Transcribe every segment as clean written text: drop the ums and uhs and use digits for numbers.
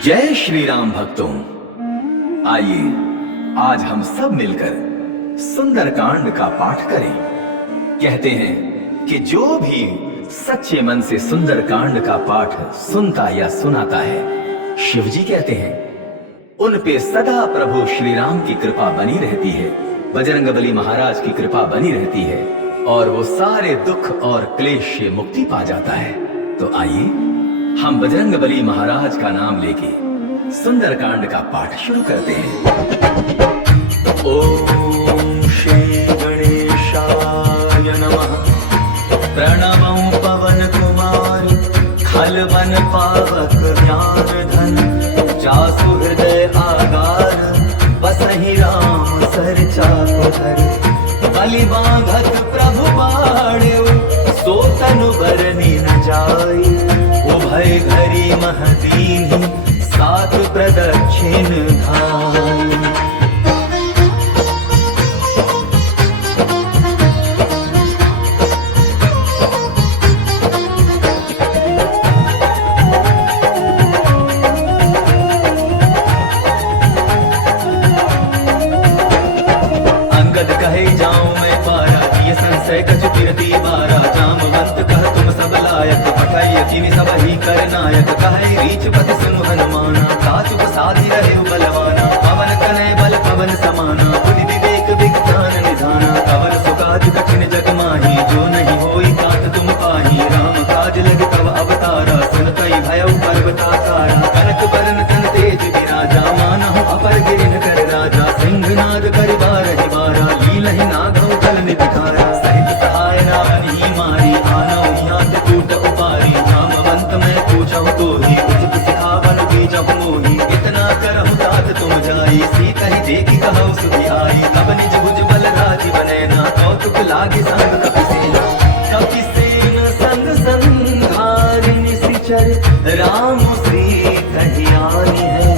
जय श्री राम भक्तों, आइए आज हम सब मिलकर सुंदरकांड का पाठ करें। कहते हैं कि जो भी सच्चे मन से सुंदरकांड का पाठ सुनता या सुनाता है, शिव जी कहते हैं उन पे सदा प्रभु श्री राम की कृपा बनी रहती है, बजरंगबली महाराज की कृपा बनी रहती है और वो सारे दुख और क्लेश से मुक्ति पा जाता है। तो आइए हम बजरंगबली महाराज का नाम लेके सुंदरकांड का पाठ शुरू करते हैं। ओम श्री गणेशाय नमः। प्रणवं पवन कुमार खलवन पावक ज्ञान धन, जासु हृदय आगार बसहि राम सर चाकुधर। बलि बांधत प्रभु बाणेउ सो तनु बरनि न जाई, उभय घरी महदीनि सात प्रदक्षिण धाई। अंगद कहे जाऊं मैं पारा, ये संशय कछु कीर्ति बारा। जामवंत कह तुम सब लायक, पठाई जिमि सब ही कर नायक। कहे रीच पति सुनु हनुमाना, काचुक साधि रहे बलवाना। पवन तनय बल पवन समाना, बुद्धि विवेक विज्ञान निधाना। कवन सुकाज कठिन जग माही, जो नहीं होई तात तुम पाही। राम काज लग तव अवतारा, सुनतई भयउ पर्वताकारा। कनक बरन तन तेज विराजा, मानहु अपर गिरिन कर राजा। सिंहनाद कर बारहि बारा, लीलहि नागौ कल निबिखारा। सहित सहाय रावण ही मारी, आनौ हियात कूट उपारी। जामवंत मैं पूछहु तोहि, उचित सिखावन बीजहु मोहि। इतना करहु तात तुम जाई, सीतहि देखि कहौ सुधि आई। तब निज भुज बल राजि बनैना, कौतुक लागे संग कपिसेना। कपिसेन संग संघारि निशिचर, राम सीत हियानि है।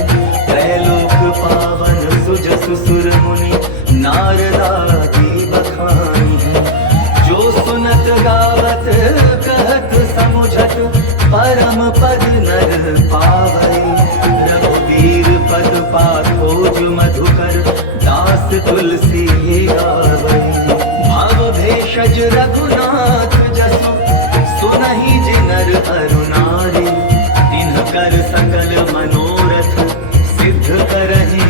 त्रैलोक पावन सुजसु सुर मुनि, नारदादि बखानी है। जो सुनत गावत कहत समुझत, परम पद नर पावै। रघुवीर पद पाखोज मधुकर, दास तुलसी गावै। भाव भेषज रघुनाथ जसु, सुनहि जिनर अरुनारी। तिन्हकर सकल मनोरथ, सिद्ध करहि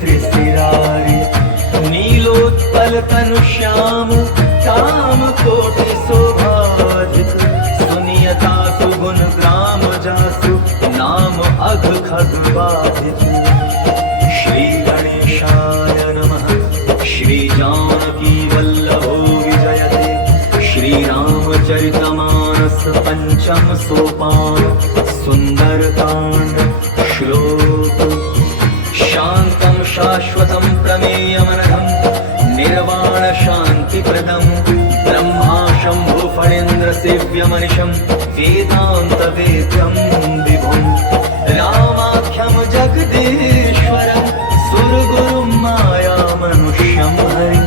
त्रिशिरारी। नीलोत्पल तनु श्याम, काम कोटि शोभाधिक। सुनियता सुगुण ग्राम जासु, नाम अघ खग बाधिक। श्री गणेशाय नमः। श्री जानकी वल्लभो विजयते, श्री रामचरितमानस पंचम सोपान। सुंदरकांड श्लोक। शांतं शाश्वतं प्रमेयमनघं, निर्वाण शांति प्रदं। ब्रह्मा शंभु फणीन्द्र सेव्यमनिशं, वेदांत वेद्यं विभुं। रामाख्यं जगदीश्वरं, सुरगुरुं माया मनुष्यं हरिं।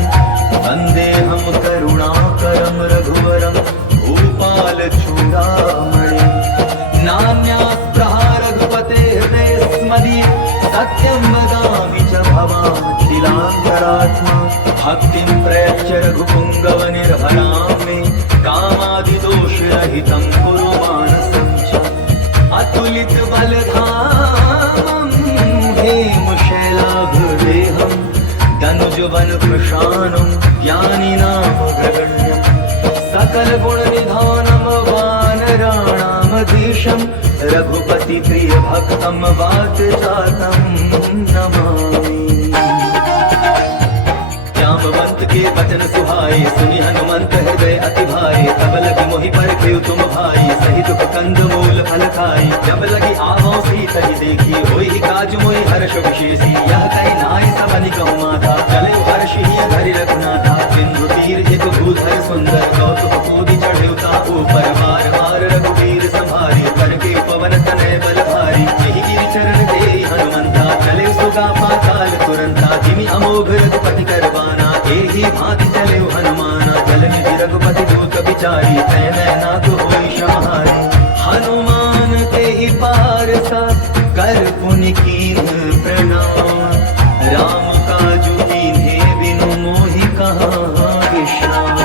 वन्देऽहं करुणाकरं रघुवरं, भूपाल चूडामणिं। नान्यास्पृहा रघुपतेः स्मदीये, सत्यं वदामि च भवाखिलान्तरात्मा। भक्तिं प्रयच्छ रघुपुङ्गव निर्भरां मे, कामादिदोषरहितं कुरु मानसं च। अतुलित बलधामं हेमशैलाभदेहं, दनुजवन कृशानं ज्ञानिनामग्रगण्यं। सकल गुण निधानं वानराणामधीशं, रघुपति प्रिय भक्तं वातजातं नमामि। जामवंत के वचन सुहाए, सुनि हनुमंत हृदय अति भाए। तब लगी मोहि परखेउ तुम भाई, सही दुख कंद मूल फल खाई। जब लगी आवौ सीतहि देखी, होई काज मोहि हर्ष विशेषी। यह कहि नाई सबनि कहु माता, चले हर्षि धरि रघुनाथा। सिंधु तीर हित भूधर सुंदर, कौतुक कोदि चढ़ेउ ताऊ पर। बार बार रघुवीर संभारी, करके पवन तनय बल भारी। यही गिरि चरण देई हनुमंता, चले सुगा पाताल तुरंता। जिमि अमोघ रघुपति करबाना, एहि भांति चले हनुमाना। जल निधि रघुपति दूत बिचारी, तय मैना को होई समाहारी। हनुमान तेहि पारसा, कर पुनि कीन प्रणाम। राम काजु कीन्हे बिनु मोहि कहाँ विश्राम।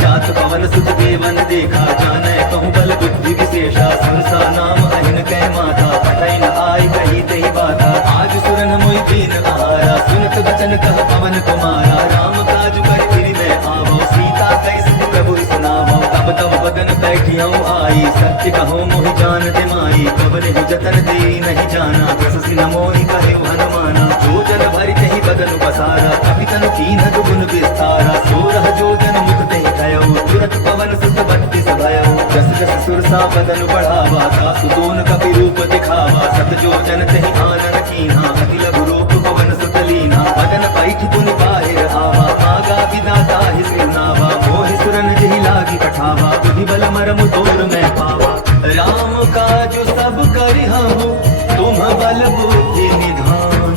जात पवन सुत देवन देखा जानै कहूँ बल बुद्धि विशेषा। सुरसा नाम अहिन कै माता पठै न आय कही तही बाता। आज सुरन मोहि दीन आहारा सुनत बचन कह पवन कुमारा। राम काजु कर फिरि मैं आवो सीता कैसे प्रभु सुनावो। तब तब बदन बैठियौ आई सत्य कहो मोहि जान दिमाई। कबने जतन दे नहीं जाना जस सिन मोहि कहे हनुमाना। जो जन भरि तहि बदन बसारा कपि तनु कीन दुगुन विस्तारा। सोरह जो जन मुख तहि कयो तुरत पवन सुत बत्ति सभयो। जस जस सुरसा बदन बढ़ावा तासु दोन कपि रूप दिखावा। सत जो जन तहि आनन कीन्हा अति लघु रूप पवन सुत लीन्हा। बदन पैठ पुनि बाहिर आवा आगा विदाता ही सिरनावा। मोहि सुरन जहि लागी पठावा बुद्धि बल मरम तोर मैं पावा। राम काजु सब करिहु तुम बल बुद्धि निधान।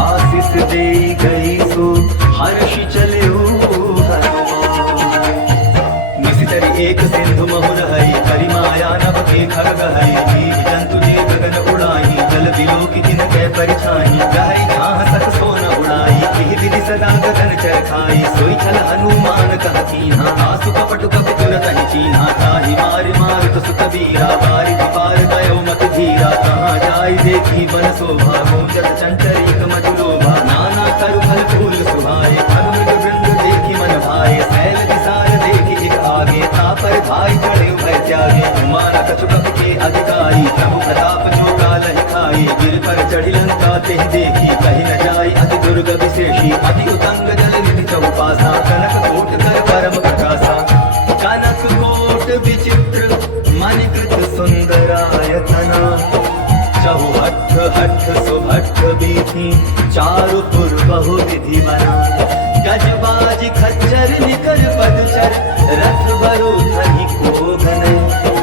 आशीष दे गई सो हर्ष चले निशिचरी एक सिंधु महु रही। करि माया नभ के खड़ग हई। जीव जंतु जे गगन उड़ाई जल बिलोकी तिन कै परिछाई। गहरी छाह सक सोन उड़ाई एहि विधि सदा गगन चरखाई। सोई छल हनुमान कह कीन्हा आसु कपट कपि तुरत ही चीन्हा। ताहि मारि मारुत सुत वीरा बारि पार गयो मत धीरा। कहाँ जाई देखी वन शोभा गूंजत चंचरीक मधु लोभा। नाना करु फल फूल सुहाए मृग वृंद देखी मन भाए। शैल विशाल देखी एक आगे तापर धाई चढ़े भय त्यागे। माना कछु कपि के अधिकारी प्रभु प्रताप जो कालहि खाई। गिर पर चढ़ी लंका तेहि देखी कहि न जाई अति दुर्ग विशेषी। अति उतंग जल निधि चौपासा कनक कोट कर परम प्रकाशा। कनक कोट विचित्र मणिकृत सुंदरायतना। चहुहट्ठ हट्ठ सुभट्ठ बीथी चारु पुर बहु विधि बना। गजबाज खच्चर निकर पदचर रथ बरु धनि को घन।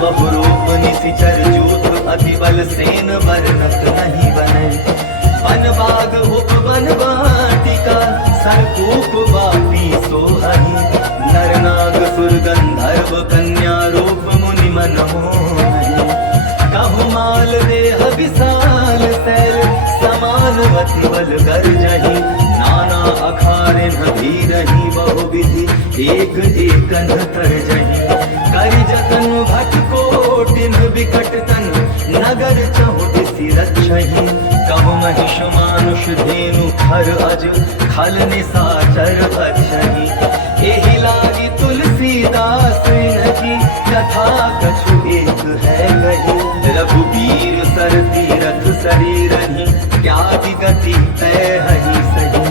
बहु रूप निशिचर जूत अति बल सेन वर्णत नहीं बने। वन बाग उपवन वाटिका सरकूप वापी सोहहि। नर नाग सुर गंधर्व कन्या रूप मुनि मन मोहि। कहु माल देह विशाल शैल समानवति बल गर्जहि। नाना अखारे भीरहि बहु विधि एक एकन तरजहि। करि जतन भट कोटिन विकट तन नगर चहुदिसि रक्षहि। कहु महिष मानुष धेनु खर अज खल निशाचर भक्षहि। एहि लागी तुलसीदास इनकी कथा कछु एक है कही। रघुबीर सर तीरथ शरीरहि त्यागी गति तय हहि सही।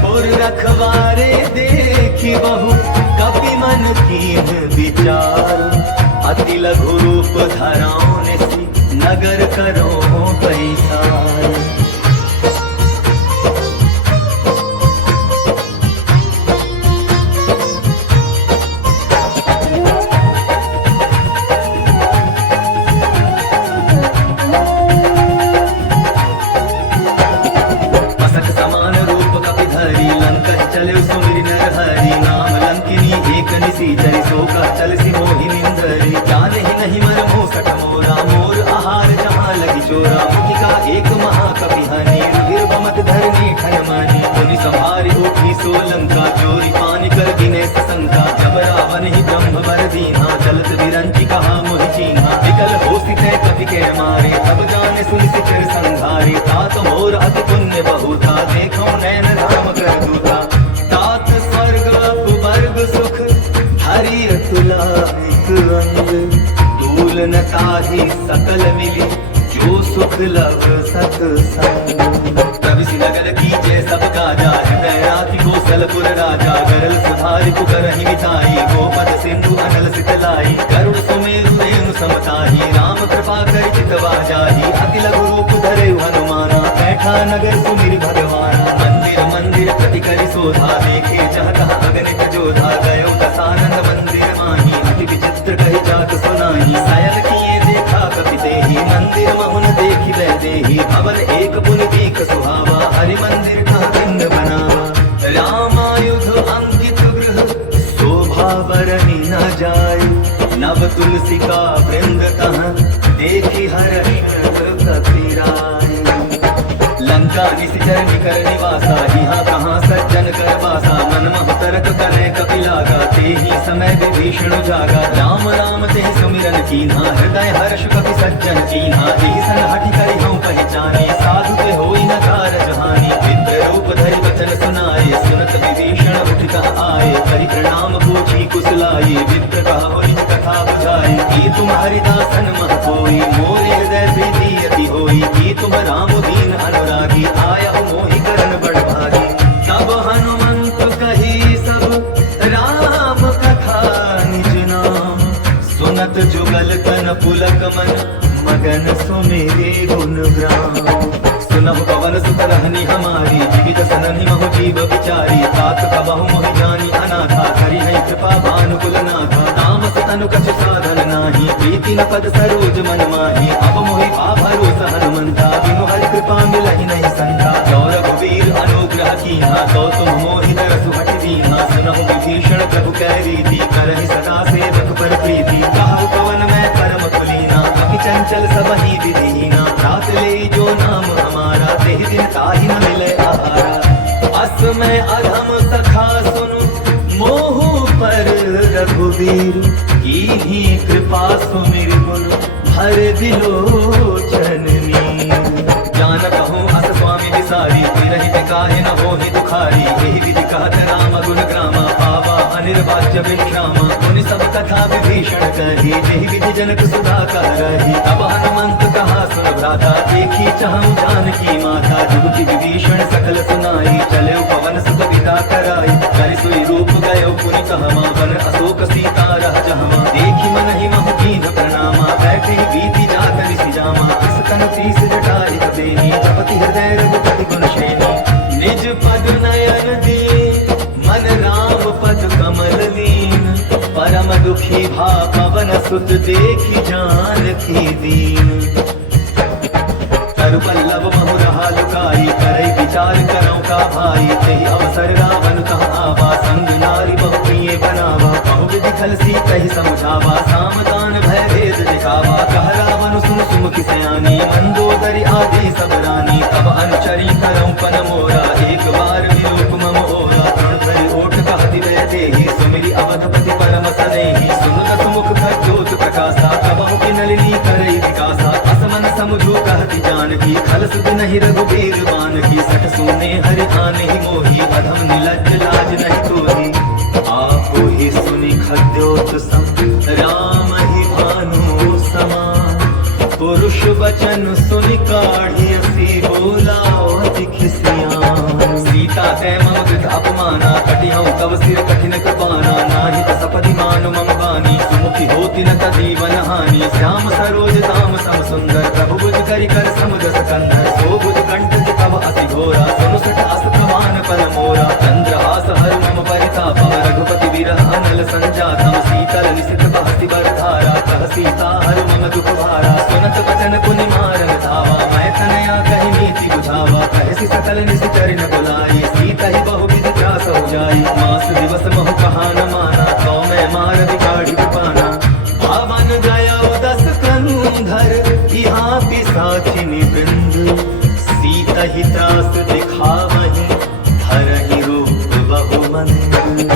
पुर रखवारे देखी बहु कपि मन कीन विचार। अति लघु रूप धराओ निसि नगर करो पैसार। निशिचरि सोका चलसि मोहि निंदरि। जानहि नहीं मर मोसट मोरा मोर आहार जहाँ लगी चोरा। मुखिका एक महाकपि हनि रुधिर बमत धरनी ठन मानी। मुनि संहारि उठी सो लंका चोरी पानी कर दिने सशंका। जब रावण ही ब्रह्म वर दीन्हा चलत विरंचि कहा मोहि चीन्हा। विकल होसि तै कपि के मारे तब जाने सुनि शिखर संधारी। तात मोर अति पुण्य बहुता देखो नैन राम कर दूता। तात स्वर्ग अपवर्ग सुख हरि तुलायक अंग। दूल न ताहि सकल मिली जो सुख लव सतसंग। प्रविशि नगर कीजे सब काजा हृदय राखि कौशलपुर राजा। गरल सुधारि पुकरहि मिताई गोपद सिंधु अनल सितलाई। करुण सुमेरु रेणु समताहि राम कृपा करि चितवा जाहि। अति लघु रूप धरे हनुमाना बैठा नगर सुमिरि भगवाना। मंदिर मंदिर प्रति करि शोधा देखे जहाँ तहाँ अगणित जोधा। गयो दसानन मंदिर माही अति विचित्र कहि जात सुनाही। सायल किए देखा कपि तेहि मंदिर महुन देखि वै देहि। भवन एक पुनि दीख सुहावा हरि मंदिर कहाँ किन्न बनावा। रामायुध अंकित गृह शोभा बरनि न जाय। नव तुलसी का वृंद तहाँ देखि हर्ष कपि निशिचर निकर निवासा, यहाँ कहाँ सज्जन कर बासा। मन मह तरक कनय कपिलागा, तेहि समय विभीषण जागा। राम राम तेहि सुमिरन कीन्हा, हृदय हर्ष कपि सज्जन कीन्हा। एहि सन हठि करि हऊँ पहचानी, साधु ते होई न कारज हानि। विप्र रूप धरि वचन सुनाए, सुनत विभीषण उठ कह आए। करि प्रणाम पूछी कुशलाए, विप्र कहा निज कथा बुझाई। की तुम हरिदासन मह कोई, मोरे हृदय प्रीति अति होई। की तुम राम दीन अनुरागी, आया मोहि करन बड़ भागी। तब हनुमंत कही सब राम कथा निज नाम, सुनत जुगल तन पुलक मन, मगन सुमेरे गुण ग्राम। सुनहु पवन सुत रहनी हमारी, जीवित सनहि महु जीव विचारी। तात कबहु मोहि जानी अनाथा, करि है कृपा भानुकुल नाथा। तामस तनु कछु साधन नाही, प्रीति न पद सरोज मन माही। अब मोहि पा भरोसा हनुमंता, बिनु हरि कृपा मिलहि नहीं संता। जो रघुवीर अनुग्रह कीन्हा, तो तुम मोहि तरसु हठि दीन्हा। सुनहु विभीषण प्रभु कै रीति, करहि सदा सेवक पर प्रीति। कहु पवन मैं परम कुलीना, कपि चंचल सबहि विधीना। तात ले जो नाम हमारा, तेहि दिन ताहि न मिले आहारा। अस में अधम सखा सुनु, मोह पर रघुवीर। कीन्ही कृपा सुमिर गुण, भर दिलोचन नीर। जानत हूँ अस स्वामी विसारी, विरहित काहे न होहि दुखारी। एहि विधि कहत राम गुण ग्रामा, पावा अनिर्वाच्य विश्रामा। मुनि सब कथा विभीषण कही, जेहि विधि जनक सुधा कह रही। अब हनुमंत कहा सुन भ्राता, देखी चाहूं जानकी माता। जुगति विभीषण सकल सुनाई, चले पवन सुत पिता कराई। करि सोई रूप गयो पुनि कहमा, वन अशोक सीता रह जहमा। देखी मन ही महु कीन्ह प्रणामा, बैठे बीति जात ऋषि जामा। इस तन शीस जटाई देहि, जपति हृदय रघुपति गुण श्रेणी। निज पद नयन दिए, मन राम पद कमल लीन। परम दुखी भा पवन सुत, देखी जानकी दीन। तरु पल्लव महु रहा लुकाई, करई विचार करऊं का भाई। तेहि अवसर रावण कहा आवा, संग नारी बहु प्रिय बनावा। बहु विधि खल सीतहि समझावा, साम दान भय भेद दिखावा। कह रावण सुन सुमुखि सयानी, मंदोदरी आदि सब रानी। तब अनुचरी करऊं पन मोरा, एक बार विलोक मम ओरा। तृण धरि ओट कहति वै देहि, सुमिरि अवधपति परम सनेहि। सुनत सुमुख खज्जोत प्रकाशा, कबहु कि नलिनी करई विकासा। असमन समुझो कहति जानकी, खल सुध नहीं रघुबीर बान की। सठ सुने हरि आने ही मोही, अधम निलज्ज लाज नहीं तोही। आपो ही सुनि खद्योत सम, राम ही भानु समान। पुरुष वचन सुनि काढ़ी, सी बोला अति खिसियान। सीता तै मम कृत अपमाना, कटिहऊँ तव सिर कठिन कृपाना। नाहित सपदि मानु मम बानी, सुमुखी होति न तजीवन हानि। श्याम सरोज धाम सम सुंदर, प्रभु बुझ करि कर समुद्र सकंदर। सो बुझ कंठ तब अति घोरा, सुनु सठ अस प्रमाण पर मोरा। चंद्रहास हर मम परितापम, रघुपति विरह अनल संजातम। शीतल निशित बहति बरधारा, कह सीता हर मम दुख भारा। सुनत वचन पुनि मारन धावा, मैं तनया कहि नीति बुझावा। कहसी सकल निशिचर न बुलाई, सीता ही बहु विधि त्रास हो जाई। मास दिवस महु कहा न माना, तो मैं मार बिगाड़ी पाना। भावन गया 10 कंधर, यहाँ पिशाचिनी वृंद। सीता ही त्रास दिखावही, धरहि रूप बहुमंद।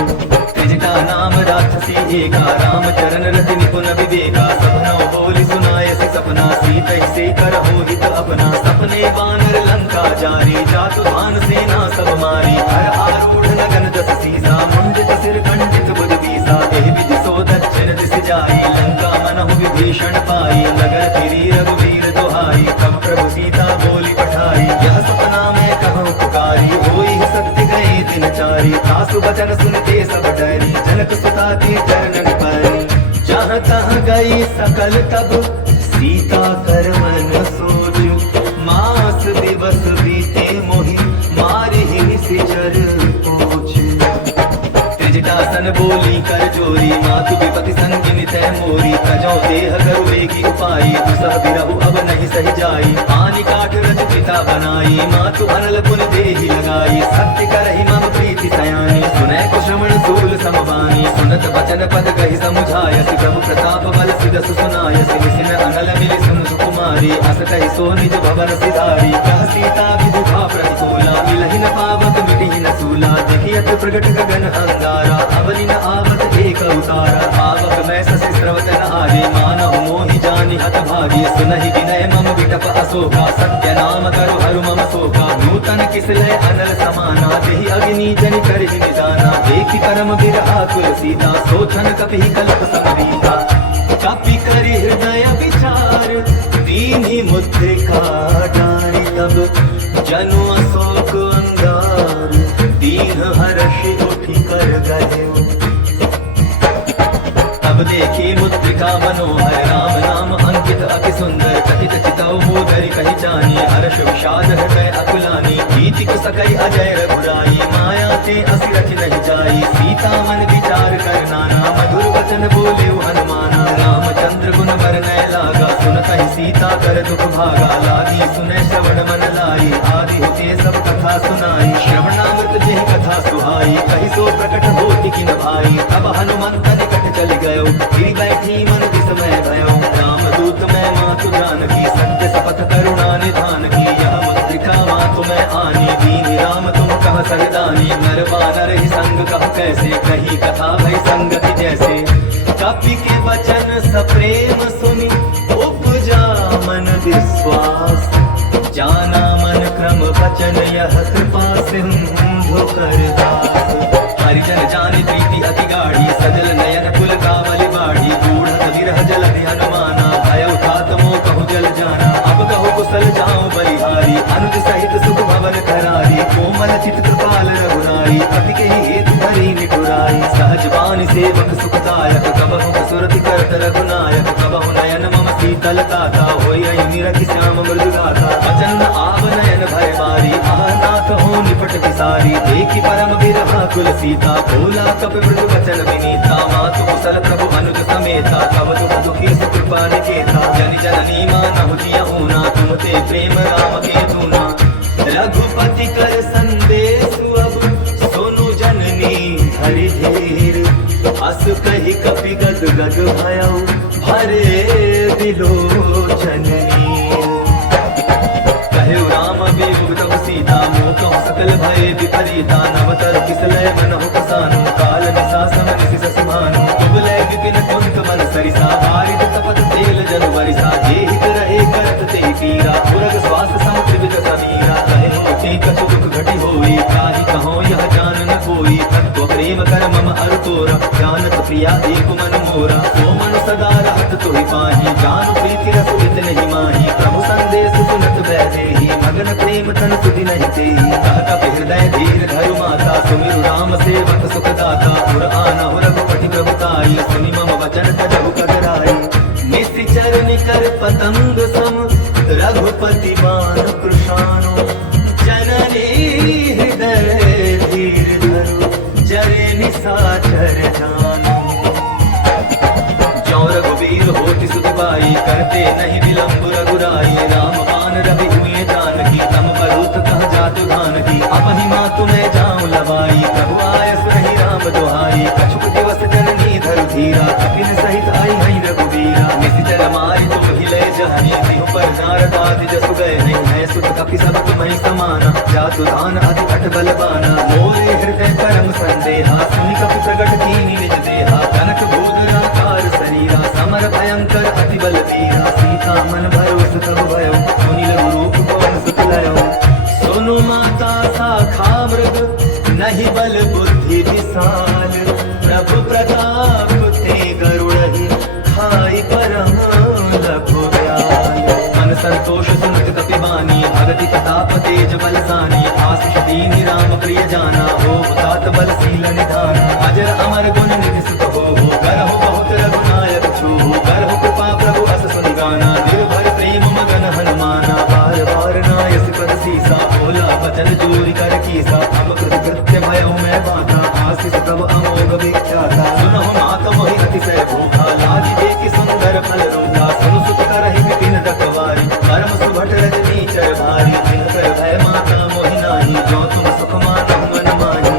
त्रिजटा नाम राक्षसी एका, राम चरण रति निपुण विवेका। सबनौ बोली सुनाय से सपना, सीतहि से करहु हित अपना। सपने वानर लंका जारी, जातु भान सेना सब मारी। हर आरूढ़ लगन दस सीसा, मुंडित सिर खंडित बुध बीसा। एहि विधि सो दक्षिण दिस जाई, लंका मनहु विभीषण पाई। नगर फिरी रघुवीर दुहाई, तब प्रभु सीता बोली पठाई। यह सपना मैं कहूँ पुकारी, होई सत्य गए दिन चारी। तासु वचन सुनते सब डरी, जनक सुता के चरणन परी। जहाँ तहाँ गई सकल तब, सीता कर मन सोच। मास दिवस बीते मोहि, मारि ही निशिचर पूछ। त्रिजटासन बोली कर जोरी, मातु विपति संगिनी तै मोरी। तजौ देह करु वेगी उपाई, दुसह बिरहु अब नहीं सही जाई। पानी काठ रच पिता बनाई, मातु अनल पुन देहि लगाई। सत्य करहि मम प्रीति सयानी, सुनै कुश्रवण सूल समबानी। सुनत वचन पद कहि समुझायसि, प्रभु प्रताप बल सिदसु सुनायसि। निसिन अनल मिलि सुन सुकुमारी, होई अस कहि सो निज भवन सिधारी कह सीता विधुखा प्रतिकूला मिलहि न पावक मिटिहि न सूला देखियत प्रगट गगन अंगारा अवनि न आवत एक उतारा पावक मैं ससि स्रवत न आगे मानहु मोहि जानि हत भागी सुनहि विनय मम विटप अशोका सत्य नाम करु हरु मम शोका नूतन किसलय अनल समाना देहि अग्नि जनि करहि निदाना देखि परम बिरहा कुल सीता सोचन कपि कल्प समरीता कपि करि हृदय विचार दीन्हि मुद्रिका डारि तब जनु अशोक अंगार दीन हर्षि उठि कर गए तब देखी मुद्रिका मनोहर राम नाम अंकित अति सुंदर कथित चितौ मोदरि कहि जानी हर्ष विषाद हृदय अकुलानी भीति कुसकई अजय रघुराई माया ते असि रचि नहीं जाई सीता मन विचार कर नाना मधुर वचन बोले हनुमाना रामचंद्र गुण वर्णय लागा सुनतहि सीता कर दुख भागा लागी सुने श्रवण मन लाई आदि होते सब कथा सुनाई श्रवणामृत जेहि कथा सुहाई कहि सो प्रकट होति किन भाई तब हनुमंत निकट चल गयो गिरि बैठी मन विस्मय भयो रामदूत मैं मातु जानकी सत्य सपथ करुणा निधान की यह मुद्रिका मातु मैं आनी दीन राम तुम कह सरदानी नर वानर ही संग कह कैसे कही कथा भई संगति जैसे कपि के वचन सप्रेम सुनि उपजा मन विश्वास जाना मन क्रम वचन यह कृपा सिंधु कर दास हरिजन जानि प्रीति अति गाढ़ी सजल नयन कुल कावली बाढ़ी गूढ़ विरह जलधि हनुमाना भयउ तात मोह कहु जल जाना अब कहु कुशल जाऊं बलिहारी अनुज सहित सुख भवन करारी कोमल चित कृपाल रघुराई अति के हेतु धरी निठुराई सहज बानी सेवक सुखदायक कबहु सुरति करत रघुनायक कबहु नयन मम शीतल ताता होई निरखि श्याम मृदु गाथा वचन न आव नयन भय बारी आह नाथ हो निपट विसारी देखि परम बिरहा कुल सीता भोला कपि मृदु वचन विनीता मातु कुशल प्रभु अनुज समेता तब दुख दुखी सुकृपा निकेता जनि जननी मानहु जियहु ना तुम ते प्रेम राम के दूना रघुपति कर संदेश अब सोनु जननी हरि धीर अस कहि कपि गद गद भयउ भरे विलोचन नीर कहु राम बेगु तब सीता मोह कहु सकल भय विपरीता नवतर किसलय मनहु कसानु काल निसासन निसि ससमानु कुबलय विपिन कुंत मन सरिसा हारित तपत तेल जनु वरिसा जेहि रहे करत ते पीरा पुरग स्वास समुद्र समीरा कहे होती कछु दुख घटी होई ताहि कहो यह जान न कोई तत्व प्रेम कर मम अरु तोरा जानत प्रिया एक मन मोरा सो मन सदा रहत तोहि पाही जान प्रीति रस वित नहीं माही प्रभु संदेश सुनत बैदेही मगन प्रेम तन सुधि नहीं तेही कह कपि हृदय धीर धरु माता सुमिरु राम सेवक सुख दाता पुर आनहु रघुपति प्रभुताई सुनि मम वचन तजहु कतराई निश्चर निकर पतंग सम रघुपति बाण कृशानो जननी हृदय धीर धरु जरे निसाचर जानो ज्यों रघुवीर होति सुत पाई करते नहीं विलंब रघुराई राम बाण रवि हुए जानकी तम बरूत कह जातु धानकी अपहि मातु मैं जाऊं लवाई प्रभु आयस रही राम दुहाई कछुक दिवस जननी धरु धीरा कपिन सहित आई हई रघुवीरा निशिचर मारि तुम हिले जहनी तिहु पर नारद आदि जसु गए नहीं है सुत कपि सब तुम्हि समाना जातु दान अति अट बलवाना मोरे हृदय परम संदेहा सुनि कपि प्रगट कीनि निज देहा कनक भूधराकार शरीरा समर भयंकर अति बल वीरा सीता मन भरोस तब भयो सुनि लघु रूप पवन सुत लयो सुनु माता शाखा मृग नहीं बल बुद्धि विशाल प्रभु प्रताप ते गरुड़हि खाई परम लघु ब्याल मन संतोष सुनत कपि बानी भगति प्रताप तेज बलसानी आशीष दीनि राम प्रिय जाना हो तात बल सील निधान अजर अमर गुण निधि सुत हो करहु बहुत रघुनायक छू करहु कृपा प्रभु अस सुनि गाना निर्भय प्रेम मगन हनुमाना बार बार नायस पद सीसा बोला वचन जोरी कर कीसा हम कृत कृत्य भयउ मैं बाता आशीष तब अमोघ विख्याता सुनहु मात मोहि अतिशय भूखा लागी देखि सुंदर फल रूखा सुनु सुत करहि विपिन रखवारी परम सुभट रजनी चर भारी जिन कर भय माता मोहि नाही जो तुम सुख मानहु मन माही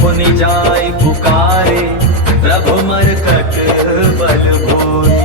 पुनि जाय पुकारे, प्रभु मरकट बल भोरे।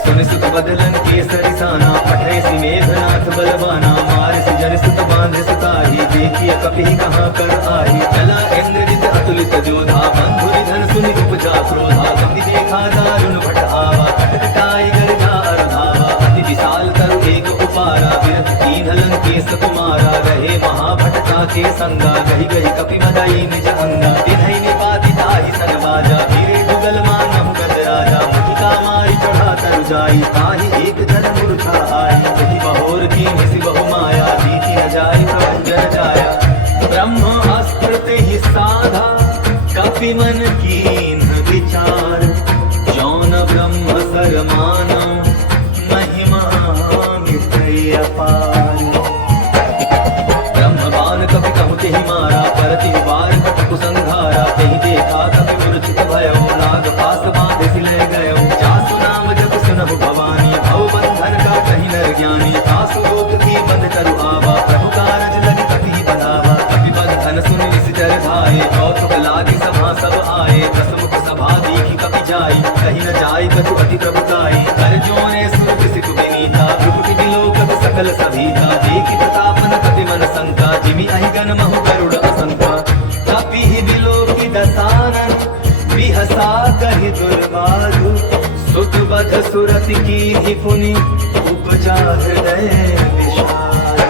सुनि सुत बदलन केसरी साना, पठय सि मेघनाथ बलवाना। मार सि जन सुत बांध सुताही, देखिय कपि कहाँ कर आही। चला इंद्रजित अतुलित जोधा, बंधु निधन सुनि उपजा क्रोधा। कपि देखा दारुण भट आवा, कटकटाई गर्जा अर्धावा। अति विशाल तरु एक उपारा, विरथ कीन लंकेश कुमारा। रहे महाभट के संगा, गही गही कपि मदाई निज अंगा। तिन्है निपाति ताहि सन बाजा, धीरे जुगल मानहु गज राजा। मुठिका मारी चढ़ा तरु जाई, ताहि एक जन मूर्छा आई। यदि बहोर कीन्हि सि बहु माया, जीति न जाई प्रभंजन जाया। ब्रह्म अस्त्र तेहि साधा, कपि मन कीन्ह विचार। जौन ब्रह्म सर मानौ, महिमा मिटै अपार। ब्रह्मबाण कपि कहु तेहि मारा, परति वार कटकु संघारा। तेहि देखा कपि मूर्छित भयो, नाग पास बांधे सि लय गयो। जासु नाम जप सुनहु भवानी, भव बंधन काटहि नर ज्ञानी। तासु लोक की बंध तरु आवा, प्रभु कारज लगे कपि बंधावा। कपि बंधन सुनि निश्चर धाये, कौतुक लागी सभा सब आए। दसमुख सभा दीखि कपि जाई, कहि न जाई कछु अति प्रभुताई। कर जोने सुर सिकु विनीता, भ्रुकुटि बिलोकत सकल सभीता। देखि प्रताप न कति मन शंका, जिमि अहिगन महु गरुड़ असंका। कपि बिलोकि दसानन, बिहसा कहि दुर्बाधु। सुत बध सुरति कीन्हि पुनि, उपजा हृदय विषाद।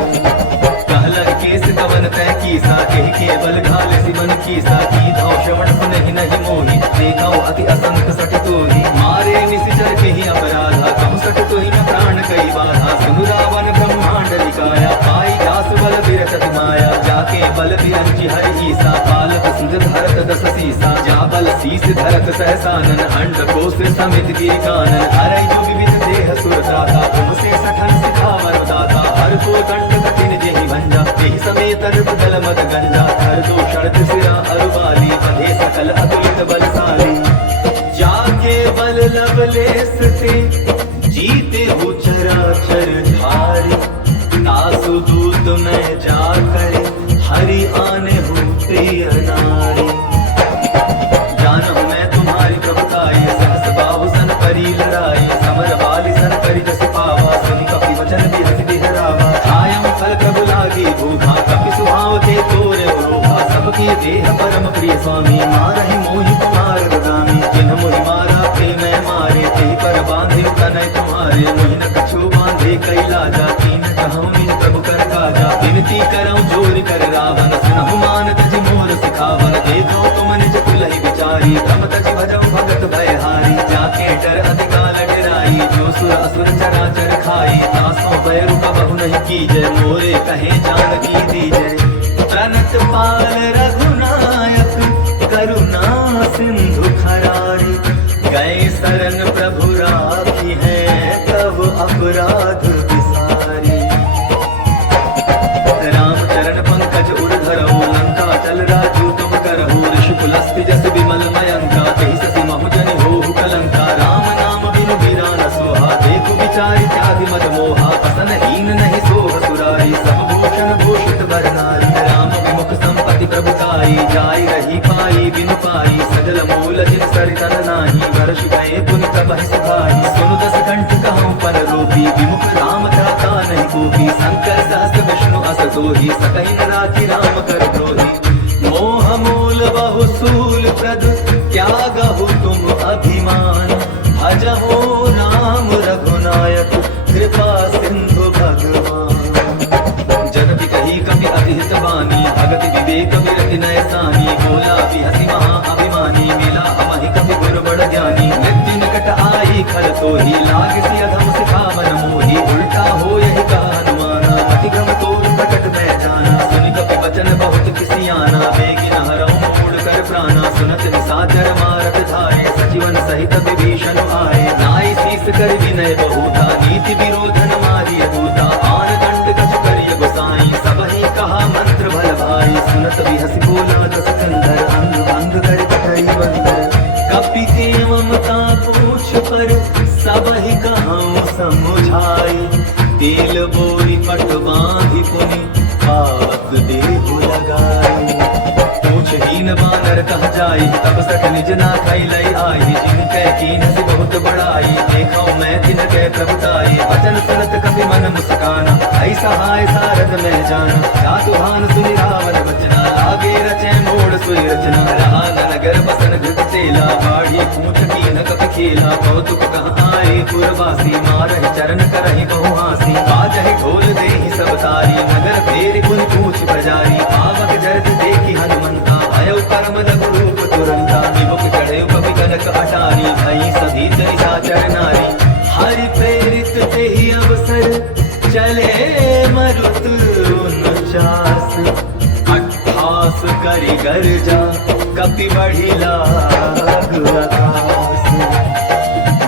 कहलन केस कवन तै कीसा, केहि केवल घाल सि मन कीसा। कीधौ श्रवण सुनहि नहि मोहि, देखौ अति असंख सठि तोहि। मारे निशिचर केहि अपराधा, कहु सठ तोहि न प्राण कई बाधा। सुनु रावण ब्रह्मांड निकाया, पाई जास बल बिरचति माया। जाके बल बिरंचि हरि ईसा, पालक सिंह धरत दस सीसा। जा बल शीस धरत सहसानन, अंड कोश समित गिरि कानन। हरै जो विविध देह सुर दाता, तुम से सठन सिखावर दाता। हर को दंड कठिन जेहि भंजा, तेहि समेत बदल मद गंजा। हर दो शरत सिरा अरुबाली, बंधे सकल अतुलित बलशाली। जाके बल लवलेस ते, जीते हो चराचर धारी। तासु दूत में जाकर, हरि आने हो प्रिय नारी। जानहु मैं तुम्हारी प्रभुताई, सहस बाहु सन परी लड़ाई। समर बाली सन करि जसि पावा, सुनि कपि वचन बिहसि बिहरावा। खायम फल प्रभु लागी भूखा, कपि सुहावते तोरे रोहा। सबके देह परम प्रिय स्वामी, मारहि मोहि कुमार गामी। जिन्ह मोहि मारा तिल मैं मारे, तेहि पर बांधे तनय तुम्हारे। मोहि न कछु बांधे कई लाजा, कीन कहूँ निज प्रभु कर काजा। विनती करऊँ जोर कर रावण, सुनहु मान तजि मोर सिखावन। देखो तुम निज कुलहि विचारी, भ्रम तजि भजऊँ भगत भयहारी। जाके डर अधिकाल डराई, जो सुर असुर चराचर खाई। तासों बैरु कबहु नहीं कीजय, मोरे कहे जानकी दीजय। प्रणत पाल रघुनायक, करुणा सिंधु खरारी। गए शरण प्रभु राखी है, तब अपराध विसारी। राम चरण पंकज उर धरऊ, लंका चल राजू तुम करहु। ऋषिकुलस्ति जस विमल मयंका, तेहि ससि महु जनि होहु कलंका। राम नाम बिनु वीरा न सोहा, देखु विचारि त्यागि मद मोहा। बसन हीन नहीं सोह सुराई, सब भूषण भूषित बर नारी। राम विमुख संपत्ति प्रभुताई, जाई रही पाई बिनु पाई। सजल मूल जिन सरितन नाही, वर्ष गए पुनि तबहि सुधाई। सुनु दस कंठ कहूँ पर रूपी, विमुख राम त्राता नहीं कोपी। शंकर सहस्र विष्णु अस दोहि, सकहि न राखी राम कर द्रोही। मोह मूल बहु सूल प्रद, त्यागहु तुम अभिमान। भजहु राम रघुनायक, कृपा सिंधु भगवान। जगति कही कपि अति हित बानी, भगति विवेक विरति नय सानी। बोला बिहसि महा अभिमानी, मिला हमहि कपि गुर बड़ ज्ञानी। मृत्यु निकट आई खल तोहि, लागसि अधम सिखावन मोहि। उल्टा हो यही कहा हनुमाना, अति भ्रम तोर प्रकट मैं जाना। सुनि कपि वचन बहुत किसियाना, बेगी न हरऊँ मूढ़ कर प्राणा। सुनत निशाचर मारत धारे, सजीवन सहित विभीषण आए। नाई शीस कर विनय बहुता, नीति विरोधन मारिय दूता। आन दंड कछु करिय गोसाई, सबहि कहा मंत्र भल भाई। सुनत बिहसि बोला दस कंधर, अंग भंग कर कटई बंदर। कपि के ममता पूछ पर, सबहि कहऊँ समुझाई। तेल बोरी पट बाँधि पुनि, पावक देहु लगाई। दीन बानर कह जाई, तब सठ निज ना खाई लई आई। जिनके कीन से बहुत बड़ाई, देखो मैं तिनके प्रभुताई। वचन सुनत कपि मन मुस्काना, ऐसा हाय सारद में जाना। जातु भान सुनि रावण बचना, लागे रचे मोड़ सुई रचना। रहा नगर बसन घृत चेला, बाढ़ी पूछ कीन कपि खेला। कौतुक कहाँ आए पुरवासी, मारहि चरण करहि बहु हासी। बाजहि ढोल देहि सब तारी, नगर फेरि पुनि पूछ बजारी। आवक जरत देखि हनुमंता, भयो परम लघु रूप तुरंता। विमुख चढ़े कपि कनक अटारी, भई सभी निशाचर नारी। हरि प्रेरित तेहि अवसर, चले मरुत 49। 28 करि गर्जा, कपि बढ़ी लाग आकाश।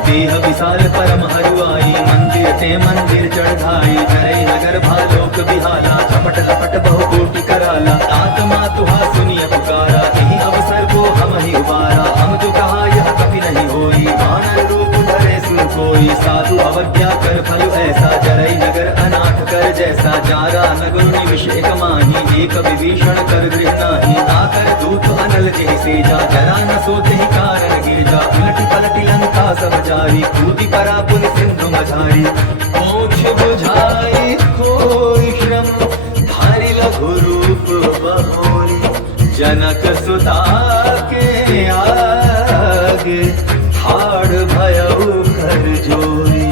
देह विशाल परम हरुआई, मंदिर ते मंदिर चढ़ाई। जरई नगर भालोक बिहाला, झपट लपट बहु कोटि कराला। आत्मा तुहा सुनिय पुकारा, यही अवसर को हम ही उबारा। हम जो कहा यह कभी नहीं होई, वानर रूप धरे सुन कोई। साधु अवज्ञा कर फल ऐसा, जरई नगर अनाथ कर जैसा। जारा नगर निविष एक माही, एक विभीषण कर गृह नाही। आकर दूत अनल जहि सेजा, जरा न सोते ही कारण गिरजा। उलटी पलटी लंका सब जारी, कूदी परा पुनि सिंधु मझारी। मोक्ष बुझाई कोई श्रम, धारि लघु रूप बहोरी। जनक सुता के आगे, ठाड़ भयउ कर जोरी।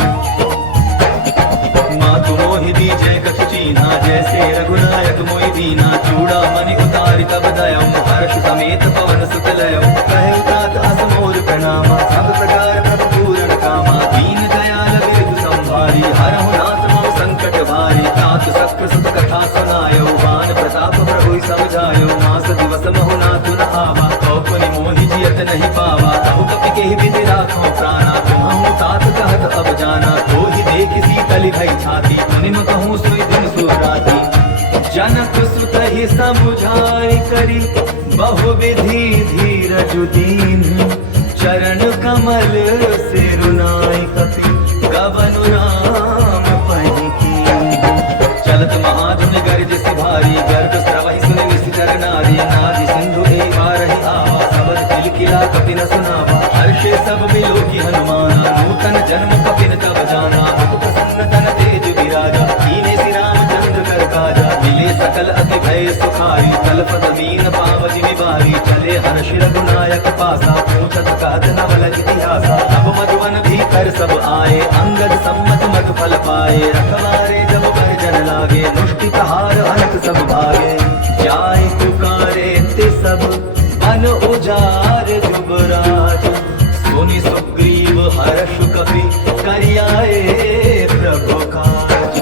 मातु मोहि दीजय कछु चीन्हा, जैसे रघुनायक मोहि दीना। चूड़ा मणि उतारि तब दयऊ, हर्ष समेत पवन सुत लयऊ। कहे तात अस मोर प्रणामा, सब प्रकार प्रभु पूरण कामा। दीन दयाल बिरधु संभारी, हरहु नाथ मम संकट भारी। तात सख्र सुत कथा सुनायो, बान प्रताप प्रभु समझायो। मास दिवस महु नाथ न आवा, कौ पुनि मोहि जियत नहीं पावा। कहु कपि केहि विधि राखो प्राणा, तुम्हु तात कहत अब जाना। कोहि देखि शीतलि भई छाती, मुनिम कहूँ सोई दिन सुराती। जनक सुत ही समुझाई करी, बहु विधि धीरज दीन। चरण कमल सिरुनाई, कपि गबनु राम पहि कीन। चलत महाजन गर्ज से भारी, गर्भ स्रवहि सुनि निश्चर नारी। नादि सिंधु ए बारहि आवा, सबद किलकिला कपि न सुनावा। हर्षे सब बिलोकी हनुमाना, नूतन जन्म कपि न तब जाना। मुख प्रसन्न तन तेज विराजा, कीन्हे श्री रामचंद्र कर काजा। मिले सकल अति भय सुखारी, तलपत दीन पावति निवारी। चले हर्ष रघुनायक पासा, पूछत कहत नवल इतिहासा। अब मधुवन भीतर सब आए, अंगद सम्मत मधु फल पाए। रखवारे जब जन लागे, मुष्टि प्रहार अनक सब भागे। जाय पुकारे ते सब, अन उजार जुबराज। सुनि सुग्रीव हर्ष कपि, करियाए प्रभु काज।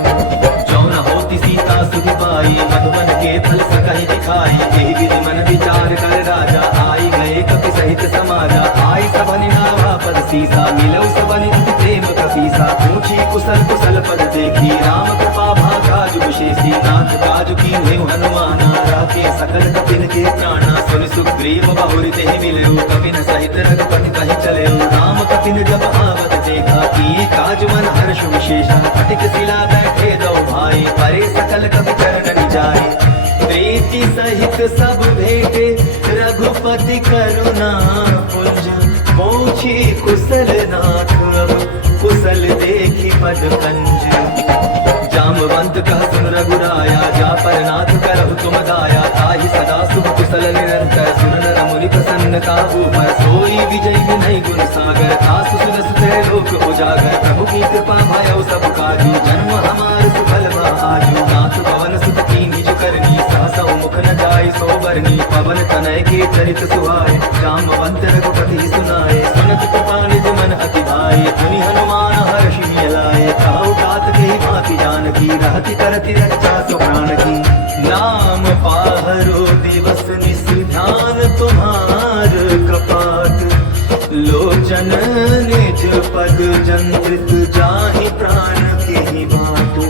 जौन होती सीता सुधि पाई, मधुबन के फल सकहि दिखाई। एहि विधि मन विचार कर राजा, आई गए कपि सहित समाजा। आई सबनि नावा पद सीसा, मिलौ सबनि अति प्रेम कपीसा। पूछी कुशल कुशल पद देखी, राम कृपा भाखा जुग शेषी। नाथ काज कीन्हेउ हनुमाना, राखे सकल कपिन के प्राणा। सुनि सुग्रीव बहुरि तेहि मिलऊ, कपिन सहित रघुपति कहि चलेऊ। राम कपिन जब आवत देखा, किए काज मन हर्ष विशेषा। फटिक शिला बैठे दो भाई, परे सकल कपि चरण जाई। प्रीति सहित सब भेटे, रघुपति करुणा पुंज। पूछी कुशल नाथ, अब कुशल देखी पद कंज। जामवंत कह सुन रघुराया, जा पर नाथ करहु तुम दाया। ताहि सदा शुभ कुशल निरंतर, सुन नर मुनि प्रसन्नता ऊपर। सोई विजय विनय गुण सागर, तासु सुरस त्रैलोक उजागर। प्रभु की कृपा भयउ सब काजू, जन्म हमार सुफल आजू। नाथ पवन सुत कीन्हि जो करनी, सहसौ मुख न जाय सो बरनी। पवन तनय के चरित सुहाए, जामवंत रघुपति सुनाए। सुनत कृपा निज मन अति भाई, मुनि हनुमान हर्षि लाए। कहु तात कहि भाति जानकी, रहति करति रक्षा सो प्राण की। नाम पाहरो दिवस निस ध्यान, तुम्हार कपाट। लोचन निज पद जंत्रित, जाहि प्राण के बाट।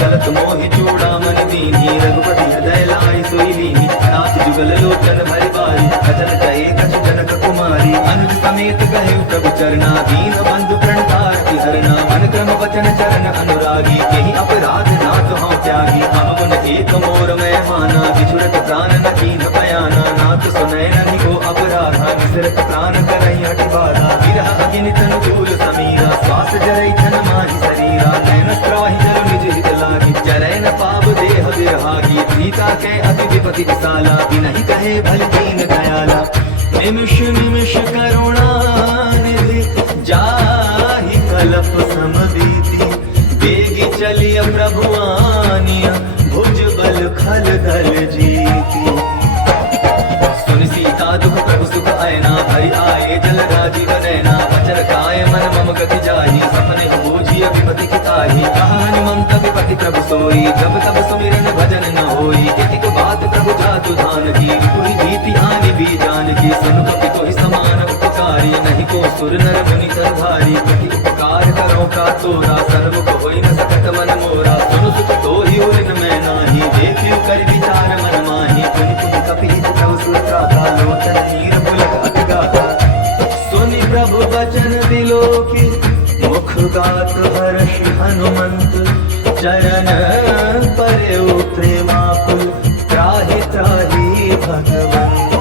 चलत मोहि चूड़ामणि दीन्हि, रघुपति हृदय लाइ सोई लीन्हि। नाथ जुगल लोचन भरि बारी, कचन कहे कछु जनक कुमारी। अनुज समेत कहे प्रभु चरना, दीन बंधु प्रणतारति हरना। मन क्रम वचन चरण अनुरागी, यही अपराध नाथ हौं त्यागी। हम गुण एक मोर मैं माना, बिछुड़त प्राण न कीन्ह बयाना। रघुपति विशाला, बिनहि कहे भल दीन दयाला। निमिष निमिष करुणा निधि, जाहि कलप समबीति। बेगी चलिय प्रभु आनिया, भुज बल खल दल जीती। सुनि सीता दुख प्रभु सुख आयना, भरि आए जल राजीव नैना। वचन काय मन मम गति जाहि, सपने बूझी विपति की ताहि। कहा हनुमंत विपति प्रभु सोई, जब तब सुमिरन भजन न होई। कितिक बात प्रभु जातु धान की, कोई भीति हानि भी जान की। सुन कपि कोई समान उपकारी, नहीं को सुर नर मुनि तर भारी। कति उपकार करो का तोरा, सर्व होई न सकत मन मोरा। सुनु सुख तोहि उरिन मैं नाही, देखियो कर विचार मन माही। पुनि पुनि कपि हित तव सुर गाथा, लोचन नीर पुलक अति गाथा। सुनि प्रभु बचन बिलोकी, मुख गात हर्षि हनुमंत। चरण परेउ प्रेमाकुल, त्राहि त्राहि भगवंत।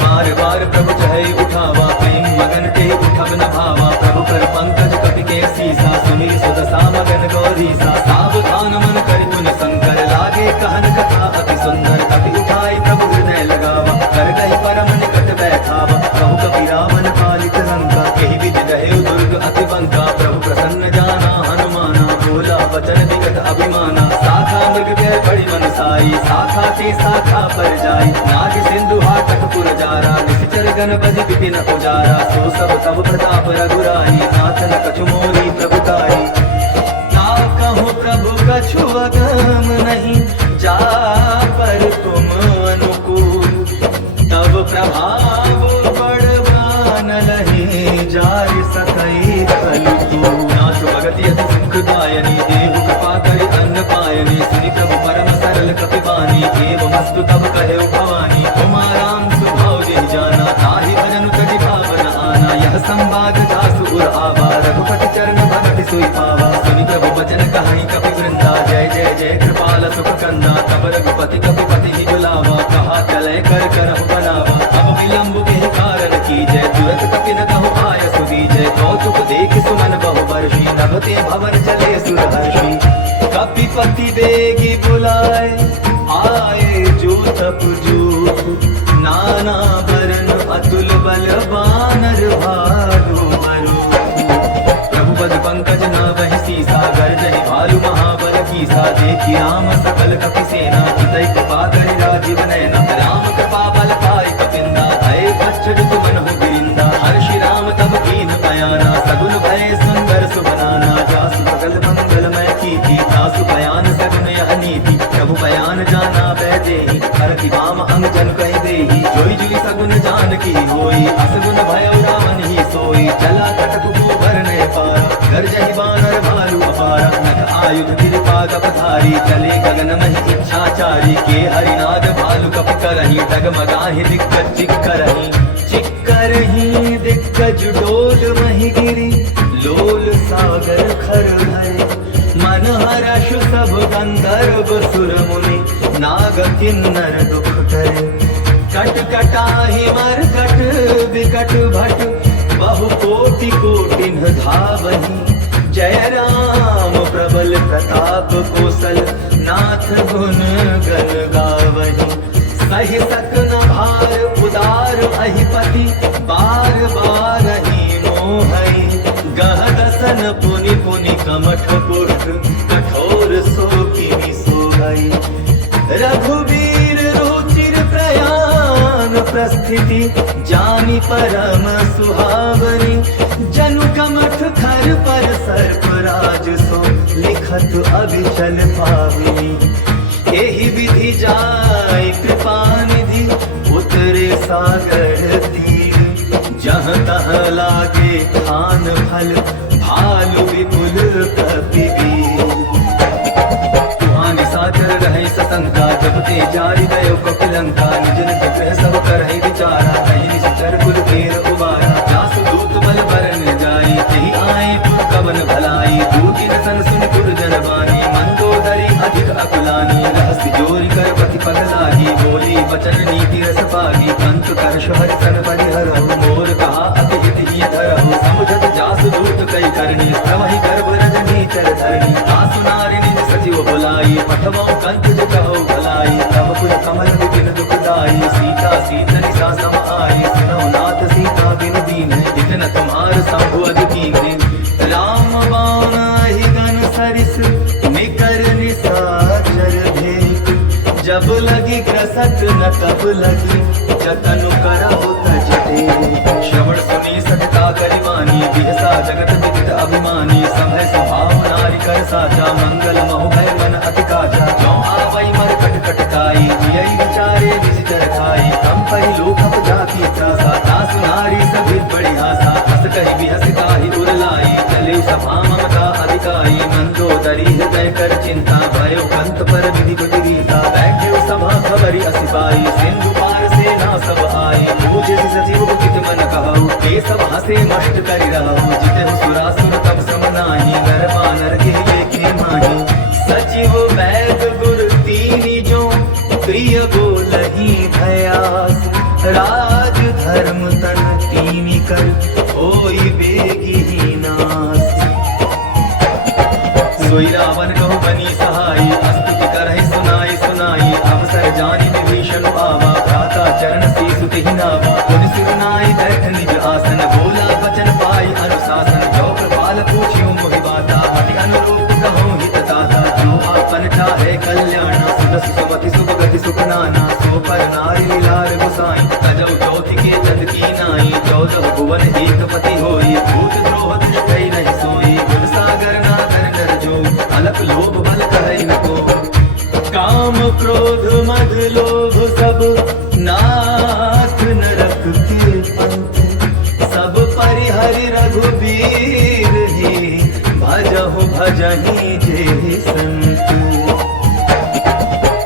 बार बार प्रभु चढ़ई उठावा, प्रेम मगन ते उठब न भावा। प्रभु कर पंकज कपि के सीसा, सुमिर सुदशा मगन गौरीसा। सावधान मन करि पुनि शंकर, लागे कहन कथा अति सुंदर। कपि उठाई प्रभु हृदय लगावा, कर गई परम निकट बैठावा। कहु कपि रावण पालित लंका, एहि विधि रहे दुर्ग अति बंका। प्रभु प्रसन्न जाना हनुमाना, बोला वचन विगत अभिमाना। शाखा मृग जय बड़ी मन साई, शाखा ते शाखा पर जाई। नाग सिंधु हाटक पुर जारा, निश्चर गणपति विपिन उजारा। सो सब तब प्रताप रघुराई, नाथ न कछु मोरी प्रभुकारी। ता कहूँ प्रभु कछु अगम नहीं, जा पर तुम अनुकूल। तब प्रभाव बड़वान लहे, जाय सकई फलतू। नाथ भगति अति सुखदायनी, देहु कृपा करि अन्न पायनी। सुनि प्रभु परम सरल कपि बानी, एवमस्तु तब कहे भवानी। तुम राम स्वभाव जे जाना, ताहि भजन तजि भावन आना। यह संवाद जासु उर आवा, रघुपति चरण भगति सोई पावा। सुनि प्रभु बचन कहाई कपि वृंदा, जय जय जय कृपाल सुख कंदा। तब रघुपति कपि पति ही बुलावा, कहा चले कर करहु बनावा। अब विलंब बिहि कारण की जय, तुरत कपि न कहु आय सुदीजय। कौतुक देख सुमन बहु वर्षी, नभते भवन चले सुरहर्षि। कपिपति बेगी बुलाए, आए जो तप जूथ। नाना बरन अतुल बल, बानर भालु बरूप। प्रभु पद पंकज नावहि सीसा, गर्जनि भालु महाबल कीसा। देखि राम सकल कपि सेना, हितै कृपा करि राजीव नैना। राम कृपा बल पाई कपिंदा, भय बच्चर तुमन हो गिरिंदा। हर्षि राम तब कीन बयाना, सगुन भय सुंदर सुबनाना। जासु सकल मंगलमय कीर्ति, तासु बयान सगुन यह नीति। प्रभु बयान जाना बैदेहि, हरति वाम अंग जन कहि देहि। जोई जोई सगुन जान की होई, असगुन भय रावण ही सोई। चला कटक को भरने पारा, गर्जहि बानर भालु अपारा। नख आयुध गिरिपाद पधारी, चले गगन महि इच्छाचारी। के हरिनाद भालु कपि करहि, डगमगाहि दिग्गज चिक्करहि। चिक्करहि दिग्गज डोल महि गिरि, लोल सागर खर भय। मन हर्ष सब गंधर्व सुर मुनि, नाग किन्नर दुख करे। कट कटाहि मरकट विकट भट, बहु कोटि कोटिन धावहि। जय राम प्रबल प्रताप कौशल, नाथ गुण गण गावहि। सहि सकन भार उदार अहिपति, बार बार ही मोहई। गह दसन पुनि पुनि कमठ पुष्ट, कठोर सो किमि सोहई। रघुवीर रुचिर प्रयाण प्रस्थिति, जानि परम सुहावनी। जनु कमठ थर पर सर्पराज सो, लिखत अभिचल पाविनी। एहि विधि जाय कृपा निधि, उतरे सागर तीर। जहाँ तहाँ लागे खान फल, भालु विपुल कपिवीर। तुहानि साचर रहे सतंका, जब ते जारि गयो कपिलंका। निज निज गृह सब करहि विचारा, कहि निश्चर कुल फेर उबारा। जासु दूत बल बरन जाई, तेहि आए पुर कवन भलाई। दूतिन सन सुन पुर जन बानी, मंदोदरी अधिक अकुलानी। रहस्य जोरि कर पति पग लागी, बोली वचन नीति रस पागी। अंत कर हरि सन परिहरहु, मोर कहा अति हित ही धरहु। समुझत जासु दूत कई करनी, प्रवहि गर्भ रजनी चर धरनी। तासु नारि निज सचिव बुलाई, पठवौ कंठ जो कहो भलाई। तब सुखदाई सीता सीता निसा सम आई सुनो नाथ सीता बिन दीन इतना तुम्हार शंभु अधकीन राम बाण ही गन सरिस निकर निसाचर भेंट जब लगी ग्रसत न तब लगी जतनु करहु तज दे श्रवण सुनी सतता करिमानी बिहसा जगत विदित अभिमानी समय स्वभाव नारी कर साजा मंगल महु भय मन अति काजा जो आवई मर कट कट काई जियई विचारे विचितर खाई कम परि लोक जाति त्रासा तासु नारी सभी बड़ी आसा हस कहि बिहसिता ही उरलाई चले सभा ममता अधिकाई मंदोदरी हृदय कर चिंता भयो कंत पर विधि बुद्धि गीता बैठे सभा खबरी असिपाई सिंधु पार से ना सब आई पूजे सजीव कित मन कहु ये सब हसे मष्ट करि रहु जिते सुरासुर तब सम नाही नर बानर के लेखे माही सचिव वैद गुर तीनि जो प्रिय बोलहि भयास राज धर्म तन तीनि कर होई बेगी नास सोई रावण कहु बनी सहाई अस्तुति करहि सुनाई सुनाई अवसर जानि विभीषण आवा भ्राता चरण सीसुति नावा पुनि सुरनाई बैठ निज आसन बोला वचन पाई अनुशासन जो कृपाल पूछियो मोहि बाता मति अनुरूप कहूँ हित दाता जो आपन चाहे कल्याण सुदस सुमति सुख गति सुख नाना सो पर नारी लीलार गुसाई तजौ चौथि के चंद की नाई 14 भुवन एक पति होई भूत द्रोह दुष्टै नहीं सोई गुण सागर नागर नर जो अलप लोभ बल कहै न को काम क्रोध मद लोभ सब नाथ नरक के पंथ सब परिहरि रघुबीर ही भजहु भजहि जे संत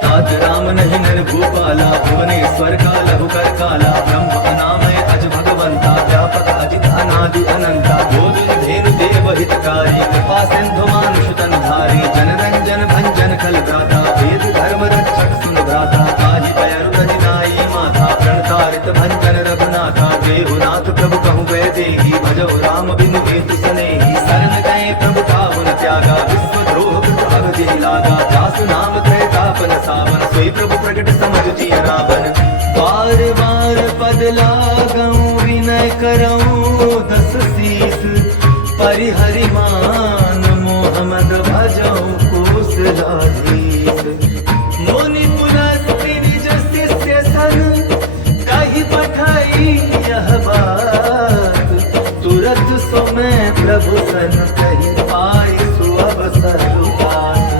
तात राम नहीं नर भूपाला भुवनेश्वर का लहु कर काला ब्रह्म अनामय अज भगवंता व्यापक अजित अनादि अनंता बोध धेनु देव हितकारी कृपा सिंधु मानुष तन धारी जन रंजन भंजन खल भ्राता वेद धर्म रक्षक सुन भ्राता ताहि पैरु रजनाई माथा प्रणतारित भंजन रघुनाथा देहुनाथ प्रभु कहु वै देही भजो राम बिनु हेतु सनेही शरण गए प्रभु तावन त्यागा विश्व द्रोह कृत अवधि लागा दासु नाम त्रय तापन सावन सोई प्रभु प्रकट समझ जिय रावण बार बार पद लागऊं विनय करऊं दस शीस परिहरि मान मोहम्मद भजऊं कुशलाधीश मुनि पुलस्त्य निज शिष्य सन कहि पठाई यह बात तुरत सो मैं प्रभु सन कहि पाई सुअवसर बात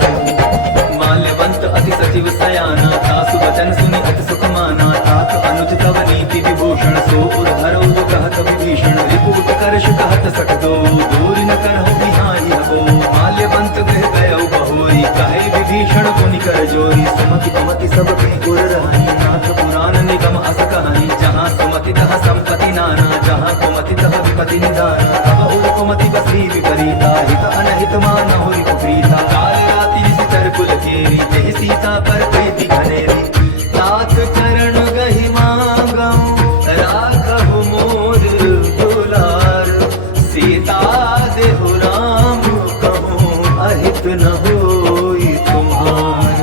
माल्यवंत अति सचिव सयाना तासु वचन सुनि अति सुख माना तात अनुज तव नीति विभूषण सो उर हरौ जो कहत विभीषण रिपुट करश कहत सक दो दूर न करहु बिहाई हबो माल्यवंत गृह गयौ बहोरी कहे विभीषण मुनि कर जोरी सुमति पमति सब के गुर रहाई नाथ पुराण निगम अस कहानी जहाँ सुमति तहाँ संपत्ति नाना जहाँ कुमति तहाँ विपति निदाना तब उर कुमति बसी विपरीता हित अनहित मानहु रिपु प्रीता काल राति निशिचर कुल केरी तेहि सीता पर प्रीति घनेरी तात चरण गहि मांगऊं राखहु मोर दुलार सीता देहु राम कहूँ अहित न होई तुम्हार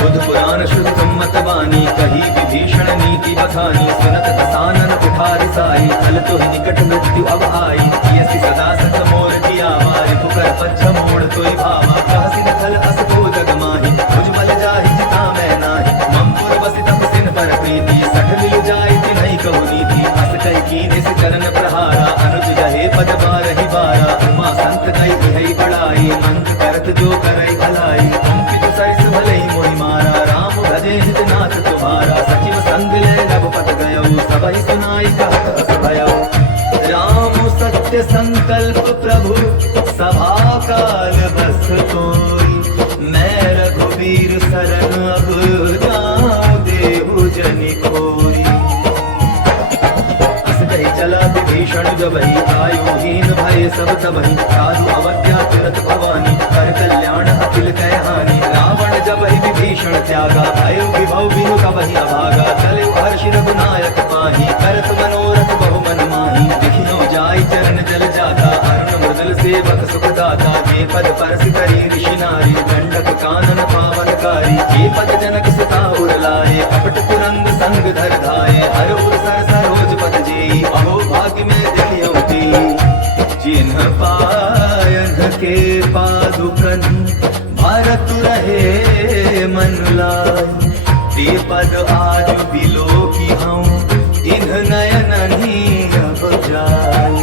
बुध पुराण शुद्ध सम्मत वाणी कही विभीषण नीति बखानी सुनत दसानन उठारि साई खल तुहि निकट मृत्यु अब आई यसी सदा सत मोर जियावा रिपु कर पच्छ मोड़ तोई भावा कहसि नखल अस को जग माहि मुझ बल जाहि जिता मैं नाही मम पुर बसि तप सिन पर प्रीति सठ मिल जाई तिन्हई कहु नीति अस कहि कीन्हि सि चरण प्रहारा अनुज गहे पद बारहि बारा उमा संत गई इहै बड़ाई मंत करत जो करई भलाई तुम पितु सरिस भलई मोहि मारा राम भजे हित नाथ तुम्हारा सचिव संग ले नभ पत गयो सबहि सुनाई कहत अस भयो राम सत्य संकल्प प्रभु सभा काल बस कोई मैं रघुवीर शरण अब जाऊं देहु जनि कोई अस कहि चला विभीषण जबहि आयुहीन भय सब तबहि साधु अवज्ञा तुरत भवानी कर कल्याण अखिल कह हानि रावण जबहि विभीषण त्यागा भयो विभव बिनु कबहि अभागा चले हर्षि रघुनायक पाहि करत मनोरथ बहु मन माहि दिखियो जाई चरण जल जाता अरुण मृदुल सेवक सुख दाता जे पद परस करी ऋषि नारी दंडक कानन पावनकारी जे पद जनक सुता उर लाए कपट रंग संग धर धाये, हर उर सर सरोज पद जेई, अहो भाग्य में देखियौती। जिन्ह पायन के पादुकन भारत रहे मन लाय, ते पद आज बिलो की हूँ, इन्ह नयन ही अब जाय।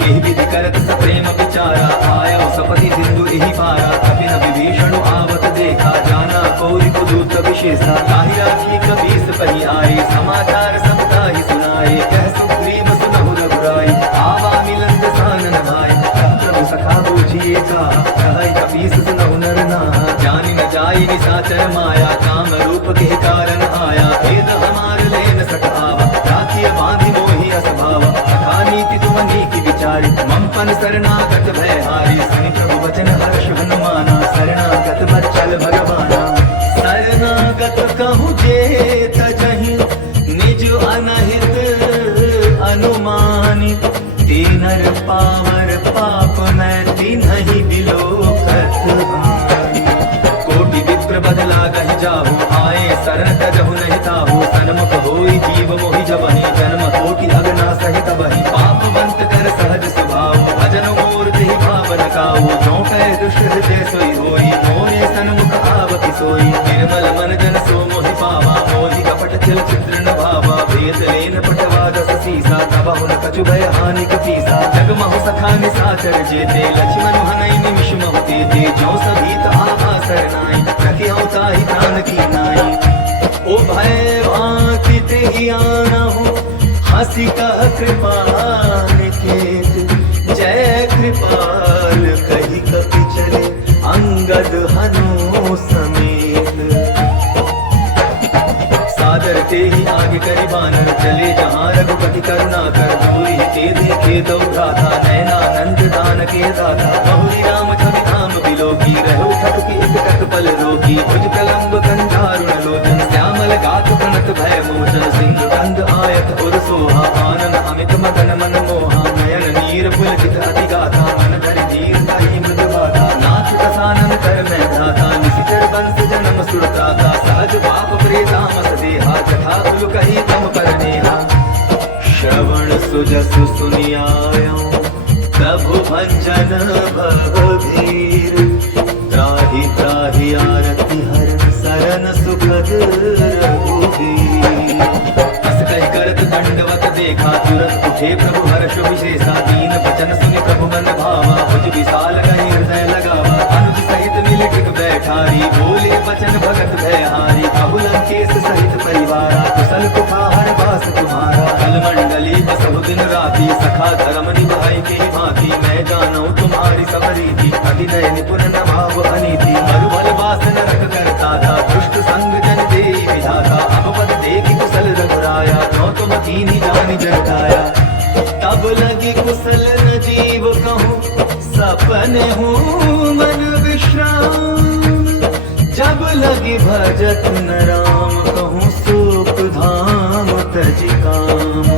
एहि विधि करत सप्रेम विचारा, आया सपति सिंधु एहि पारा। कपिन विभीषण आवत देखा, जाना कौरि कुदूत विशेषा। ताहि राखी कपीस पहि आए, समाचार सब ताहि सुनाए। कह सुग्रीव सुनहु रघुराई, आवा मिलन दसानन भाई। कह प्रभु सखा बूझिए कहा, कहै कपीस सुनहु नर नाहा। जानि न जाई निशाचर माया, काम रूप के कारण आया। भेद हमार ले न सक आवा, राखिय बांधि मोहि अस भावा। सखा नीति तुम नीति विचारी, मम पन शरणागत भय हारी। सुनि प्रभु वचन हर्ष हनुमाना, शरणागत बच्चल भगवाना। शरणागत कहूँ जे तजहि, निज अनहित अनुमानी। तीनर पावर पाप मैं तिन्हि बिलोकत भाई। कोटि विप्र बदला कहि जाहु, आए शरण तजहु नहीं ताहु। सन्मुख होई जीव मोहि जबहि, जन्म कोटि अगना सहित बहि। पापवंत कर सहज स्वभाव, भजन मोर तेहि भावन काऊ। जो कह दुष्ट हृदय सोई होई, मोरे सन्मुख आवति सोई। निर्मल मन जन सो मोहि पावा, मोहि कपट छल चित्र न भावा। भेद लेन पटवा दस सीसा, तबहु न कछु भय हानि कपीसा। जग महु सखा निशाचर जेते, लक्ष्मण हनई निमिष महु तेते। जो सभीत आहा सरनाई, रखियौ ताहि प्राण की नाई। ओ भय भांति तेहि आनहु, हंसी कह कृपाल निकेत। जय कृपाल कहि कपि चले, अंगद हनु समेत। सादर तेहि आगे करि बानर, चले जहाँ रघुपति करुणा कर। दूरि ते देखे तौ भ्राता, नयनानंद दान के दाता। बहुरी राम छवि धाम बिलोकी, रहो ठकुकी एक टक पल रोकी। भुज प्रलंब कंधारुण लोचन, श्यामल गात्र प्रणत भय मोचन। सिंह कंद आयत उर सोहा, आनन अमित मगन मन मोहा। नयन नीर पुलकित अति गाथा, मन धरि धीर ताहि मृद बाधा। नाथ कसानन कर मैं धाता, निशिचर बंस जन्म सुरताता। सहज पाप प्रेतामस देहा, जथा कुल कही तम पर नेहा। श्रवण सुजसु सुनियायौ, प्रभु भंजन भवभीर। त्राहि त्राहि आरति हर, सरन सुखद रघुवीर। अस कहि करत दंडवत देखा, तुरत उठे प्रभु हर्ष विशेषा। दीन वचन सुनि प्रभु मन भावा, भुज विशाल कहि हृदय लगावा। अनुज सहित मिल टिक बैठारी, बोले वचन भगत भयहारी। कहु लंकेश सहित परिवारा, कुशल कुठार वास तुम्हारा। कल मंडली बसहु दिन राति, सखा धर्म निभाई के भांति। मैं जानू तुम्हारी सब रीति, अतिनय निपुण न भाव अनीति। मरुभल वास नरक करता था, दुष्ट संग जन देई विधाता। अब पद देखि कुशल रघुराया, जो तुम कीन्ही जानि जगताया। तब लगी कुशल न जीव कहूँ, सपने हूँ मन विश्राम। जब लगी भजत न राम कहूँ, सुख धाम तजि काम।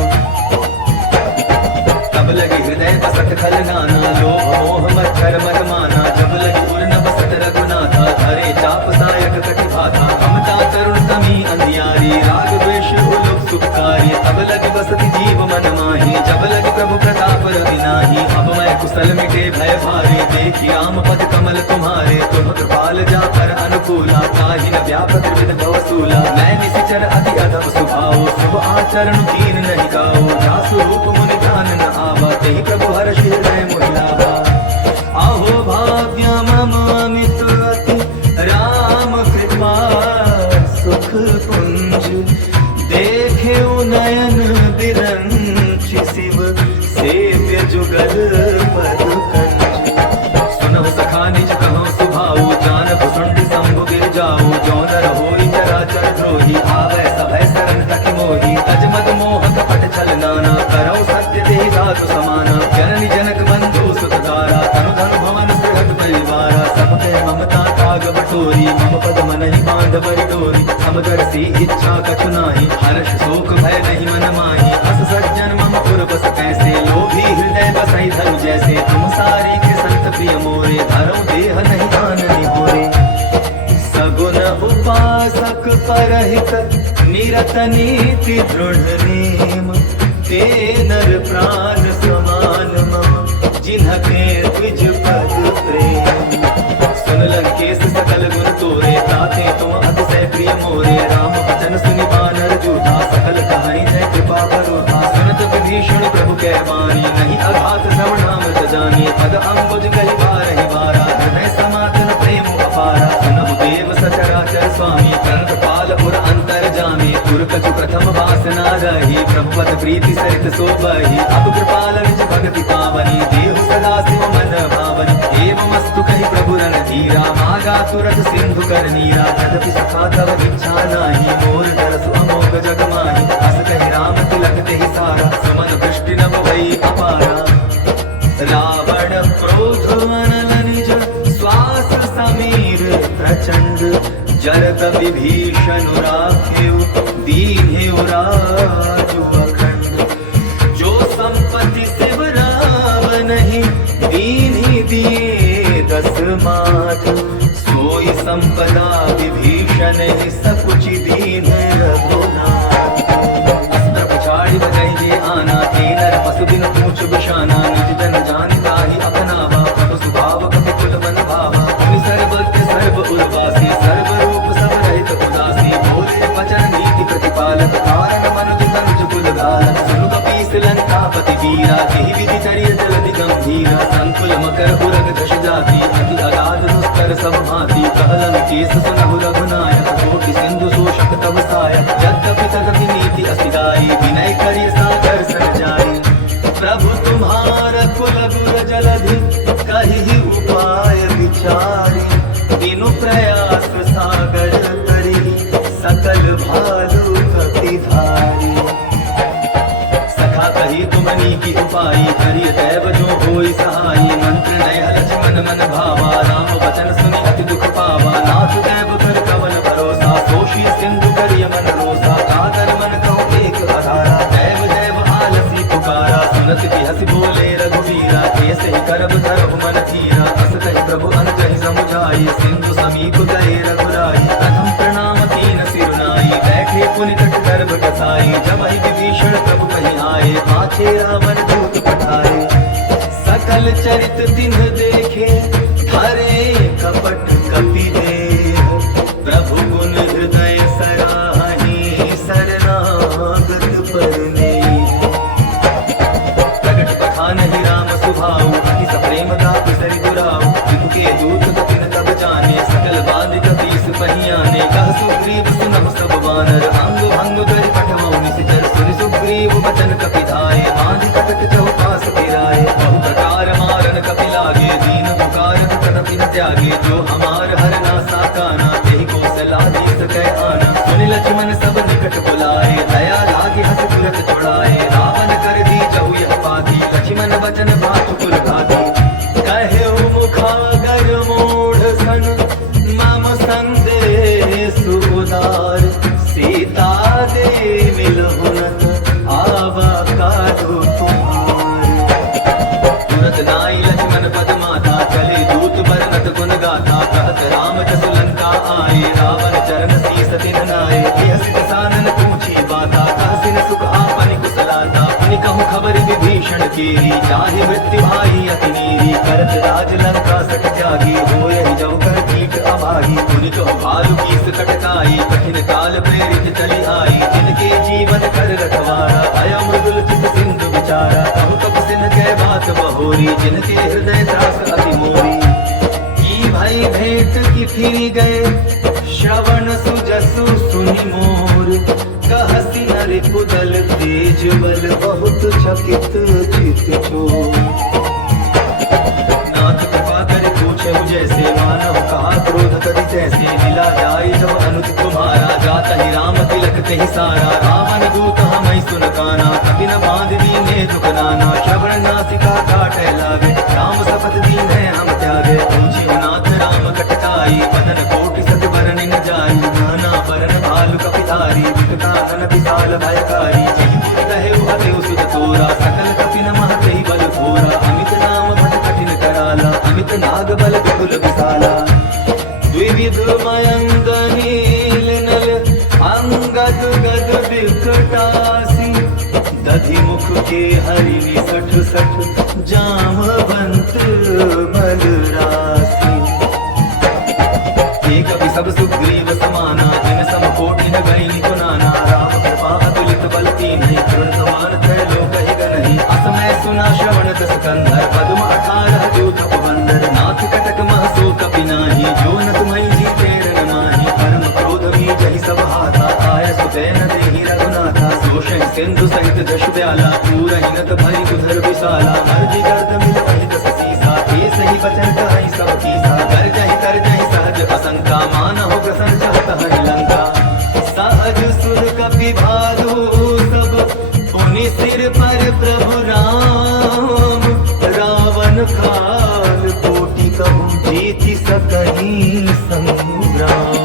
तब लगी हृदय बसत खल नाना, लोभ मोह मच्छर मद माना। जब लगी उर न बसत रघुनाथा, धरे चाप सायक कटि भाथा। ममता तरुण तमी अंधियारी, राग द्वेष उलुक सुखकारी। तब लगी बसति जीव मन माही, जब लगी प्रभु प्रताप रवि नाही। अब मैं कुशल मिटे भय भारे, देखि राम पद कमल तुम्हारे। तुम कृपाल जा कर अनुकूला, ताहि न व्यापत विद भव सूला। मैं निशिचर अति अधम स्वभाव, शुभ आचरण कीन नहीं गाओ। जासु रूप मुनि ध्यान न आवा, तेहि प्रभु हर्ष हृदय मोहि लावा। आहो भाग्य मम अमित अति, राम कृपा सुख पुंज। देखे नयन बिरंचि शिव, सेव्य जुगल पद कंज। सुनहु सखा निज कहूँ सुभाऊ, जानब सुंड शंभु गिर जाऊ। जो नर होई चराचर द्रोही, आवै सभय शरण तक मोही। तजमद मोह कपट छल नाना, करौ सत्य तेहि साधु समाना। जननी जनक बंधु सुत दारा, तनु धनु भवन सुरत परिवारा। सब कह ममता ताग बटोरी, मम पद मनहि बांधवरि डोरी। समदर्शी इच्छा कछु नाही, हर्ष शोक भय नहीं मन माही। अस सज्जन मम पुर बस कैसे, लोभी हृदय बसई धरु जैसे। तुम सारी के संत प्रिय मोरे, धरौ देह नहीं दान निहोरे। सगुन उपासक परहित निरत नीति दृढ़ नेम, ते नर प्राण समान मम जिन्हके द्विज पद प्रेम। सुन लंकेश सकल गुण तोरे, ताते तुम अतिशय प्रिय मोरे। राम वचन सुनि वानर जूठा, सकल कहानी जय कृपा करोता। सुनत विभीषण प्रभु कै वाणी, नहीं अघात श्रवण अमृत जानी। पद अम्बुज कहि बारहि बारा, हृदय समातन प्रेम अपारा। सुनहु देव सचराचर स्वामी, प्रणत पाल उर अंतर जामी। तुर कछु प्रथम वासना रही, प्रभु पद प्रीति सहित सोबहि। अब कृपाल निज भगति पावनी, देहु सदा शिव मन भावनी। एवमस्तु कहि प्रभु रणधीरा, मागा तुरत सिंधु कर नीरा। यद्यपि सखा तव इच्छा नाही, मोर तरसु अमोघ जग माही। अस कहि राम तिलक तेहि सारा, सुमन दृष्टि नभ भई अपारा। रावण क्रोध अनल निज, श्वास समीर प्रचंड। जरत विभीषण राखेउ, दीन्हेउ राजु अखंड। जो संपत्ति शिव रावनहि, दीन्हि दिए दस माठ। सोई संपदा विभीषण सकुचि दीन्ह रघुनाथ। अस्त्र पछाड़ि बजैये आना, तेनर पशु बिन पूछ बिशाना। निज जन जानिताहि अपनावा, प्रभु स्वभाव कपि कुल मन भावा। मुनि सर्वज्ञ सर्व उर्वासी, सर्व रूप सब रहित उदासी। बोले वचन नीति प्रतिपालक, कारण मनुज तनुज कुल घालक। सुनु कपीस लंकापति वीरा, तेहि विधि चरिय जलधि गंभीरा। संकुल मकर उरग धश जाति, अति अगाध दुस्तर सब भांति। कहलन केस सुनहु रघुनायक, कोटि सिंधु शोषक तव सहायक। यद्यपि तदपि नीति असिधाई, विनय करिय सागर सर जाई। प्रभु तुम्हार कुल गुर जलधि, कहि उपाय विचारी। तीनु प्रयास सागर तरी, सकल भालु कपि धारी। सखा कही तुमनी की उपाई, करिय दैव जो होई सहाई। मंत्र नय लक्ष्मण मन भावा, राम वचन सुनि अति दुख पावा। नाथ दैव कर कवन भरोसा, सोषी सिंधु करिय मन रोसा। कादर मन कहो एक अधारा, दैव दैव आलसी पुकारा। सुनत की हसी बोले रघुवीरा, ऐसे ही करब धरहु मन धीरा। अस कहि प्रभु अनुजहि समुझाई, सिंधु समीप गए रघुराई। प्रथम प्रणाम तीन सिर नाई, बैठे पुनि तट गर्भ कसाई। जब ही विभीषण प्रभु कहि आए, पाछे रावण दूत पठाए। सकल चरित तिन्ह देखे, धरे कपट कपि देह। प्रभु गुण हृदय सराहि, शरणागत परने। प्रगट बखानहि राम सुभाऊ, अति सप्रेम तापि सरि दुराऊ। विभु के दूत कपिन तब जाने, सकल बांध कपीस पहियाने। कह सुग्रीव सुनहु सब वानर, अंग भंग करि पठमौ निशिचर। सुनि सुग्रीव वचन कपि धाये, बांधि कटक चहुपास फिराए। बहु प्रकार मारन कपि लागे, दीन पुकारत तदपि न त्यागे। जो हमार हरना साकाना, तेहि कौशलाधीश कै आना। सुनि लक्ष्मण सब निकट बुलाए, दया लागे हस तुरत छुड़ाए। रावण कर दी जहु यह बाती, लक्ष्मण वचन बात कुल घाती। कहेउ मुखागर मूढ़ सन, मम संदेश उदार। सीता दे मिलहु नत, आवा काहू तुम्हार। तुरत नाई लक्ष्मण पद माता, चले दूत बरनत गुण गाथा। कहत राम जसु लंका आए, रावण चरण सीस तिन नाए। सित सानन पूछी बाता, कहसिन सुख आपनि कुशलाता। पुनि कहूँ खबर विभीषण केरी, चाहे मृत्यु भाई अति नीरी। करत राज लंका सट जागी, होयहि जौ कर कीट अभागी। पुनि कहूँ भालु कीस कटकाई, कठिन काल प्रेरित चली आई। जिनके जीवन कर रखवारा, भय मृदुल चित सिंधु विचारा। कहु तपसिन कै बात बहोरी, जिनके हृदय त्रास अति मोरी। की भई भेंट की फिर गए, श्रवण सुजसु सुनि मोर। कहसी नर कुदल तेज बल, बहुत चकित चित चोर। नाथ कृपा कर पूछे जैसे, मानव कहा क्रोध करि तैसे। मिला जाय जब अनुज तुम्हारा, जात ही राम तिलक तेहि सारा। रावण दूत हमहि सुन काना, कपि न बांध दीन्हे दुख नाना। श्रवण नासिका काटै लागे, राम शपथ दीन्हे हम त्यागे। पूछी नाथ राम कटकाई, बदन कोटि सत बरनि न जाई। नाना बरन भालु कपि धारी, विकटानन विशाल भयकारी। जहि कहेउ हतेउ सुत तोरा, सकल कपि न महतेहि बल घोरा। अमित नाम भट कठिन कराला, अमित नाग बल विपुल विशाला। द्विविध मयंग नील नल, गद गद बिकटासी दधि मुख के हरिणी सठ सठ जामवंत बलरासी एक कवि सब सुग्रीव समाना जिन सम कोटि न गई निको नाना राम कृपा अतुलित बल कीन्ही गुण समान त्रय लोक गनहि असमय सुना श्रवण दस कंधर पद्म 18 दूत उपवंदर नाथ कटक महसो कपि नाही जो न तुम्हि जीते रन माही परम क्रोध मी जहि सब हाथा आय सुते न देहि रघुनाथा सोषहि सिंधु सहित जश ब्याला पूरहि नत भरि उधर विशाला मर्जी गर्द मिल वहि दस सीसा ए सही बचन कहि सब कीसा कर जहि सहज असंका मानहु प्रसन्न चलत हरि लंका सहज सुर कपि भालू सब पुनि सिर पर प्रभु राम रावण काल कोटि कहूँ जीति सकहि संग्राम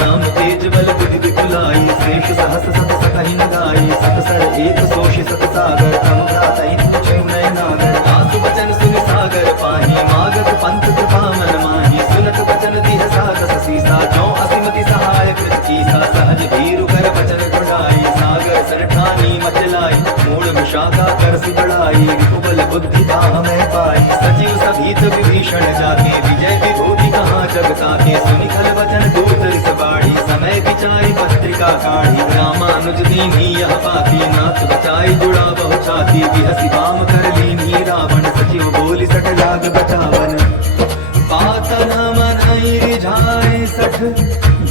राम तेज बल बुद्धि विपुलाई शेष सहस सत सकहि न गाई सत सर एक सोषि सत सागर तम भ्रातहि पूछे नय नागर आसु बचन सुन सागर पाही मागत पंथ कृपा मन माही सुनत बचन दिह सागस सीसा जो असिमति सहाय कृत कीसा सहज भीरु कर बचन गुड़ाई सागर सर ठानी मचलाई मूल विशाखा कर सुबड़ाई रिपुबल बुद्धि दाह में पाई सचिव सभीत विभीषण जाके विजय विभूति कहाँ जगता के सुनि खल वचन दूत रिस बाड़ी समय विचारी पत्रिका काढ़ी रामानुज दीन्ही यह बाती नाथ बचाई जुड़ा बहु छाती बिहसी बाम कर लीन्ही रावण सचिव बोली सट लाग बचावन पातन मनई रिझाए सठ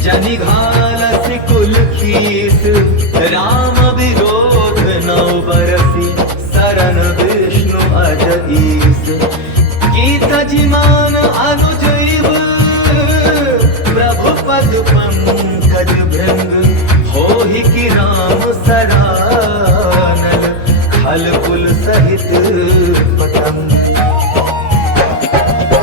जनि घालसि कुल खीस राम विरोध नौ बरसी सरन विष्णु अजईस गीत जिमान अनुज इव प्रभु पद पंकज भृंग होहि कि राम सरानल खल कुल सहित पतंग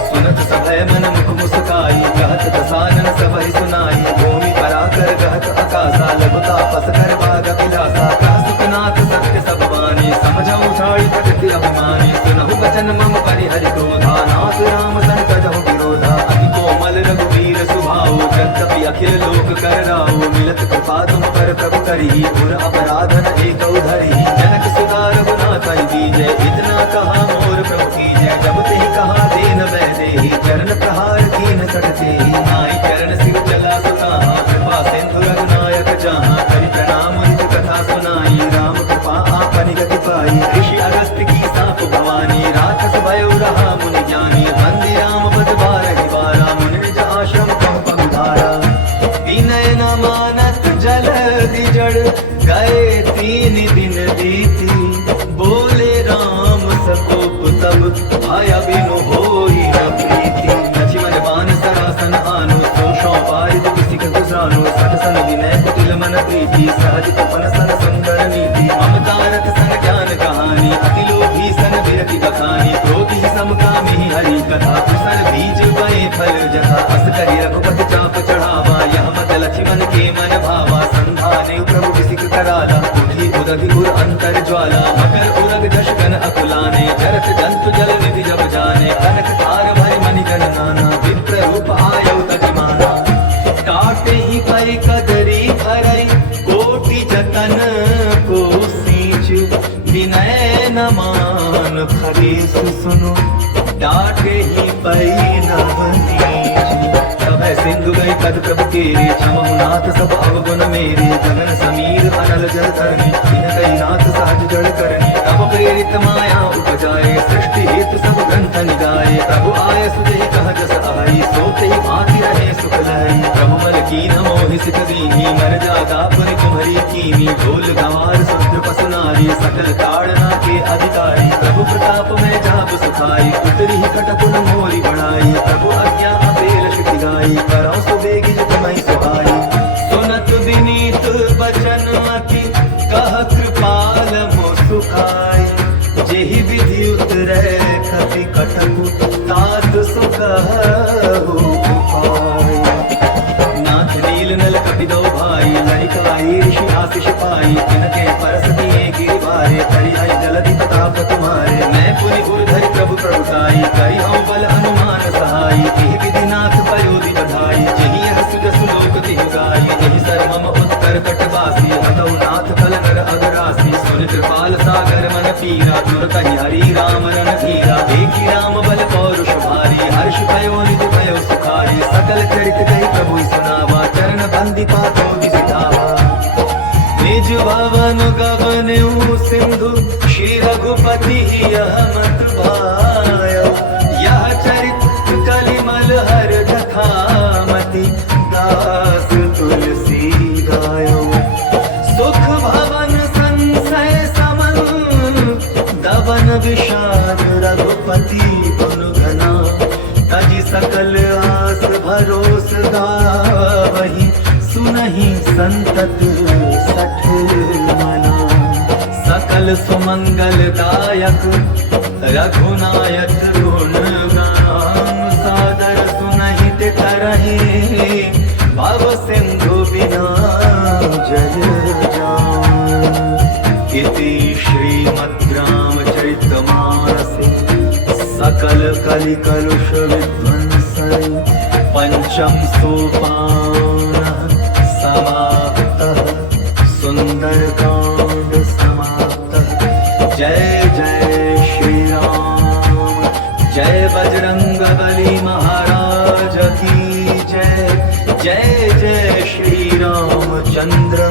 सुनत सभय मन मुख मुस्काई कहत दसानन सबहि सुनाई भूमि पराकर कहत आकाशा लघुता पस कर भाग विलासा कह सुखनाथ सत्य सब वाणी समझऊ छाड़ी प्रकृति अभिमानी सुनहु वचन मम परिहरि क्रोधा नाथ राम संकटहु विरोधा अति कोमल रघुवीर सुभाऊ जगदपि अखिल लोक कर राऊ मिलत कृपा तुम पर प्रभु करी उर अपराधन एक धरी जनक सुधा रघुनाथ दीजय इतना कहा मोर प्रभु कीजय जब तेहि कहा देन वै देहि चरण प्रहार कीन सटते नाई चरण सिर चला सुनाहा कृपा सिंधु रघुनायक जहाँ करि प्रणाम निज कथा सुनाई राम कृपा आपनि गति पाई ऋषि अगस्त की साप भवानी राक्षस भयो रहा मुनि ज्ञानी वंदे राम पद बारहि बारा मुनि निज आश्रम कहु पगुधारा विनय न मानत जल जड़ गए 3 दिन बीती बोले राम सकोप तब भय बिनु होई न प्रीति लक्ष्मण बाण सरासन आनो सोषो बारिद किसिक गुजानो सठ सन विनय कुटिल मन प्रीति सहज तपन सन सुंदर नीति ममतारक सन ज्ञान कहानी अति लोभी सन विरति बखानी क्रोधी समकामी हरि कथा कुशल बीज बए फल जथा अस करि रघुपति चाप चढ़ावा यह मत लक्ष्मण के मन भावा संधाने प्रभु किसिक कराला उठी उदधि उर अंतर ज्वाला मकर उरग जशकन अकुलाने जरत जंतु जल निधि जब जाने कनक तार भय मणिगण नाना विप्र रूप आयौ तजिमाना काटे ही पै कदरी भरई कोटि जतन को सींच विनय न मान खरीस सुनो डाटे ही पै नव नीच तब सिंधु गई कद प्रभु केरे क्षमहु नाथ सब अवगुण मेरे गगन समीर अनल जल धरनी इन कई नाथ सहज जड़ करनी तब प्रेरित माया उपजाए सृष्टि हेतु सब ग्रंथ निगाए प्रभु आय सुजहि कह जस आई सोते ही भांति रहे सुख लहरी प्रभु मल कीन मोहि सिख दीनी मर जागा पुनि तुम्हरी कीनी ढोल गंवार शुद्ध पसु नारी सकल ताड़ना के अधिकारी प्रभु प्रताप में जाप सुखाई उतरी ही कटपुन मोरी बढ़ाई प्रभु आज्ञा अपेल शिखि गाई करौ सुबेगी तुम्हि सुहाई सुनत विनीत बचन अति कह कृपाल मो सुखाई जेहि विधि उतरै कपि कटकु तात सुकहु उपाय नाथ नील नल कपि दो भाई लड़िकाई ऋषि आशीष पाई तिनके परस दिए गिरि भारे तरि आई जलधि प्रताप तुम्हारे मैं पुनि उर्धरि प्रभु प्रभुताई करि हूँ बल हनुमान सहाई एहि विधि नाथ पयोधि बधाई जेहि यह सुजसु लोक तिहु गाई जेहि सर मम उत्तर कटवा पीरा तुर कहि हरि राम रणधीरा देखी राम बल पौरुष भारी हर्ष भयो निधि भयो सुखारी सकल चरित गई प्रभु सुनावा चरण बंदिपा तो दिसितावा निज भवन गवन सिंधु श्री रघुपति यह मत भायो यह चरित कलिमल हर जथामति दास तुलसी गायो सुख भवन संशय समन दवन विषाद रघुपति गुण घना तजि सकल आस भरोस गावहि सुनहि संतत सठ मना सकल सुमंगल दायक रघुनायक गुण गान सादर सुनहित करहि भव सिंधु बिना जल जान इति श्रीमद् रामचरितमानसे सकल कलि कलुष विध्वंसै पंचम सोपानः समाप्तः सुंदरकांड समाप्तः जय जय श्री राम जय बजरंगबली महाराज की जय जय जय श्री रामचंद्र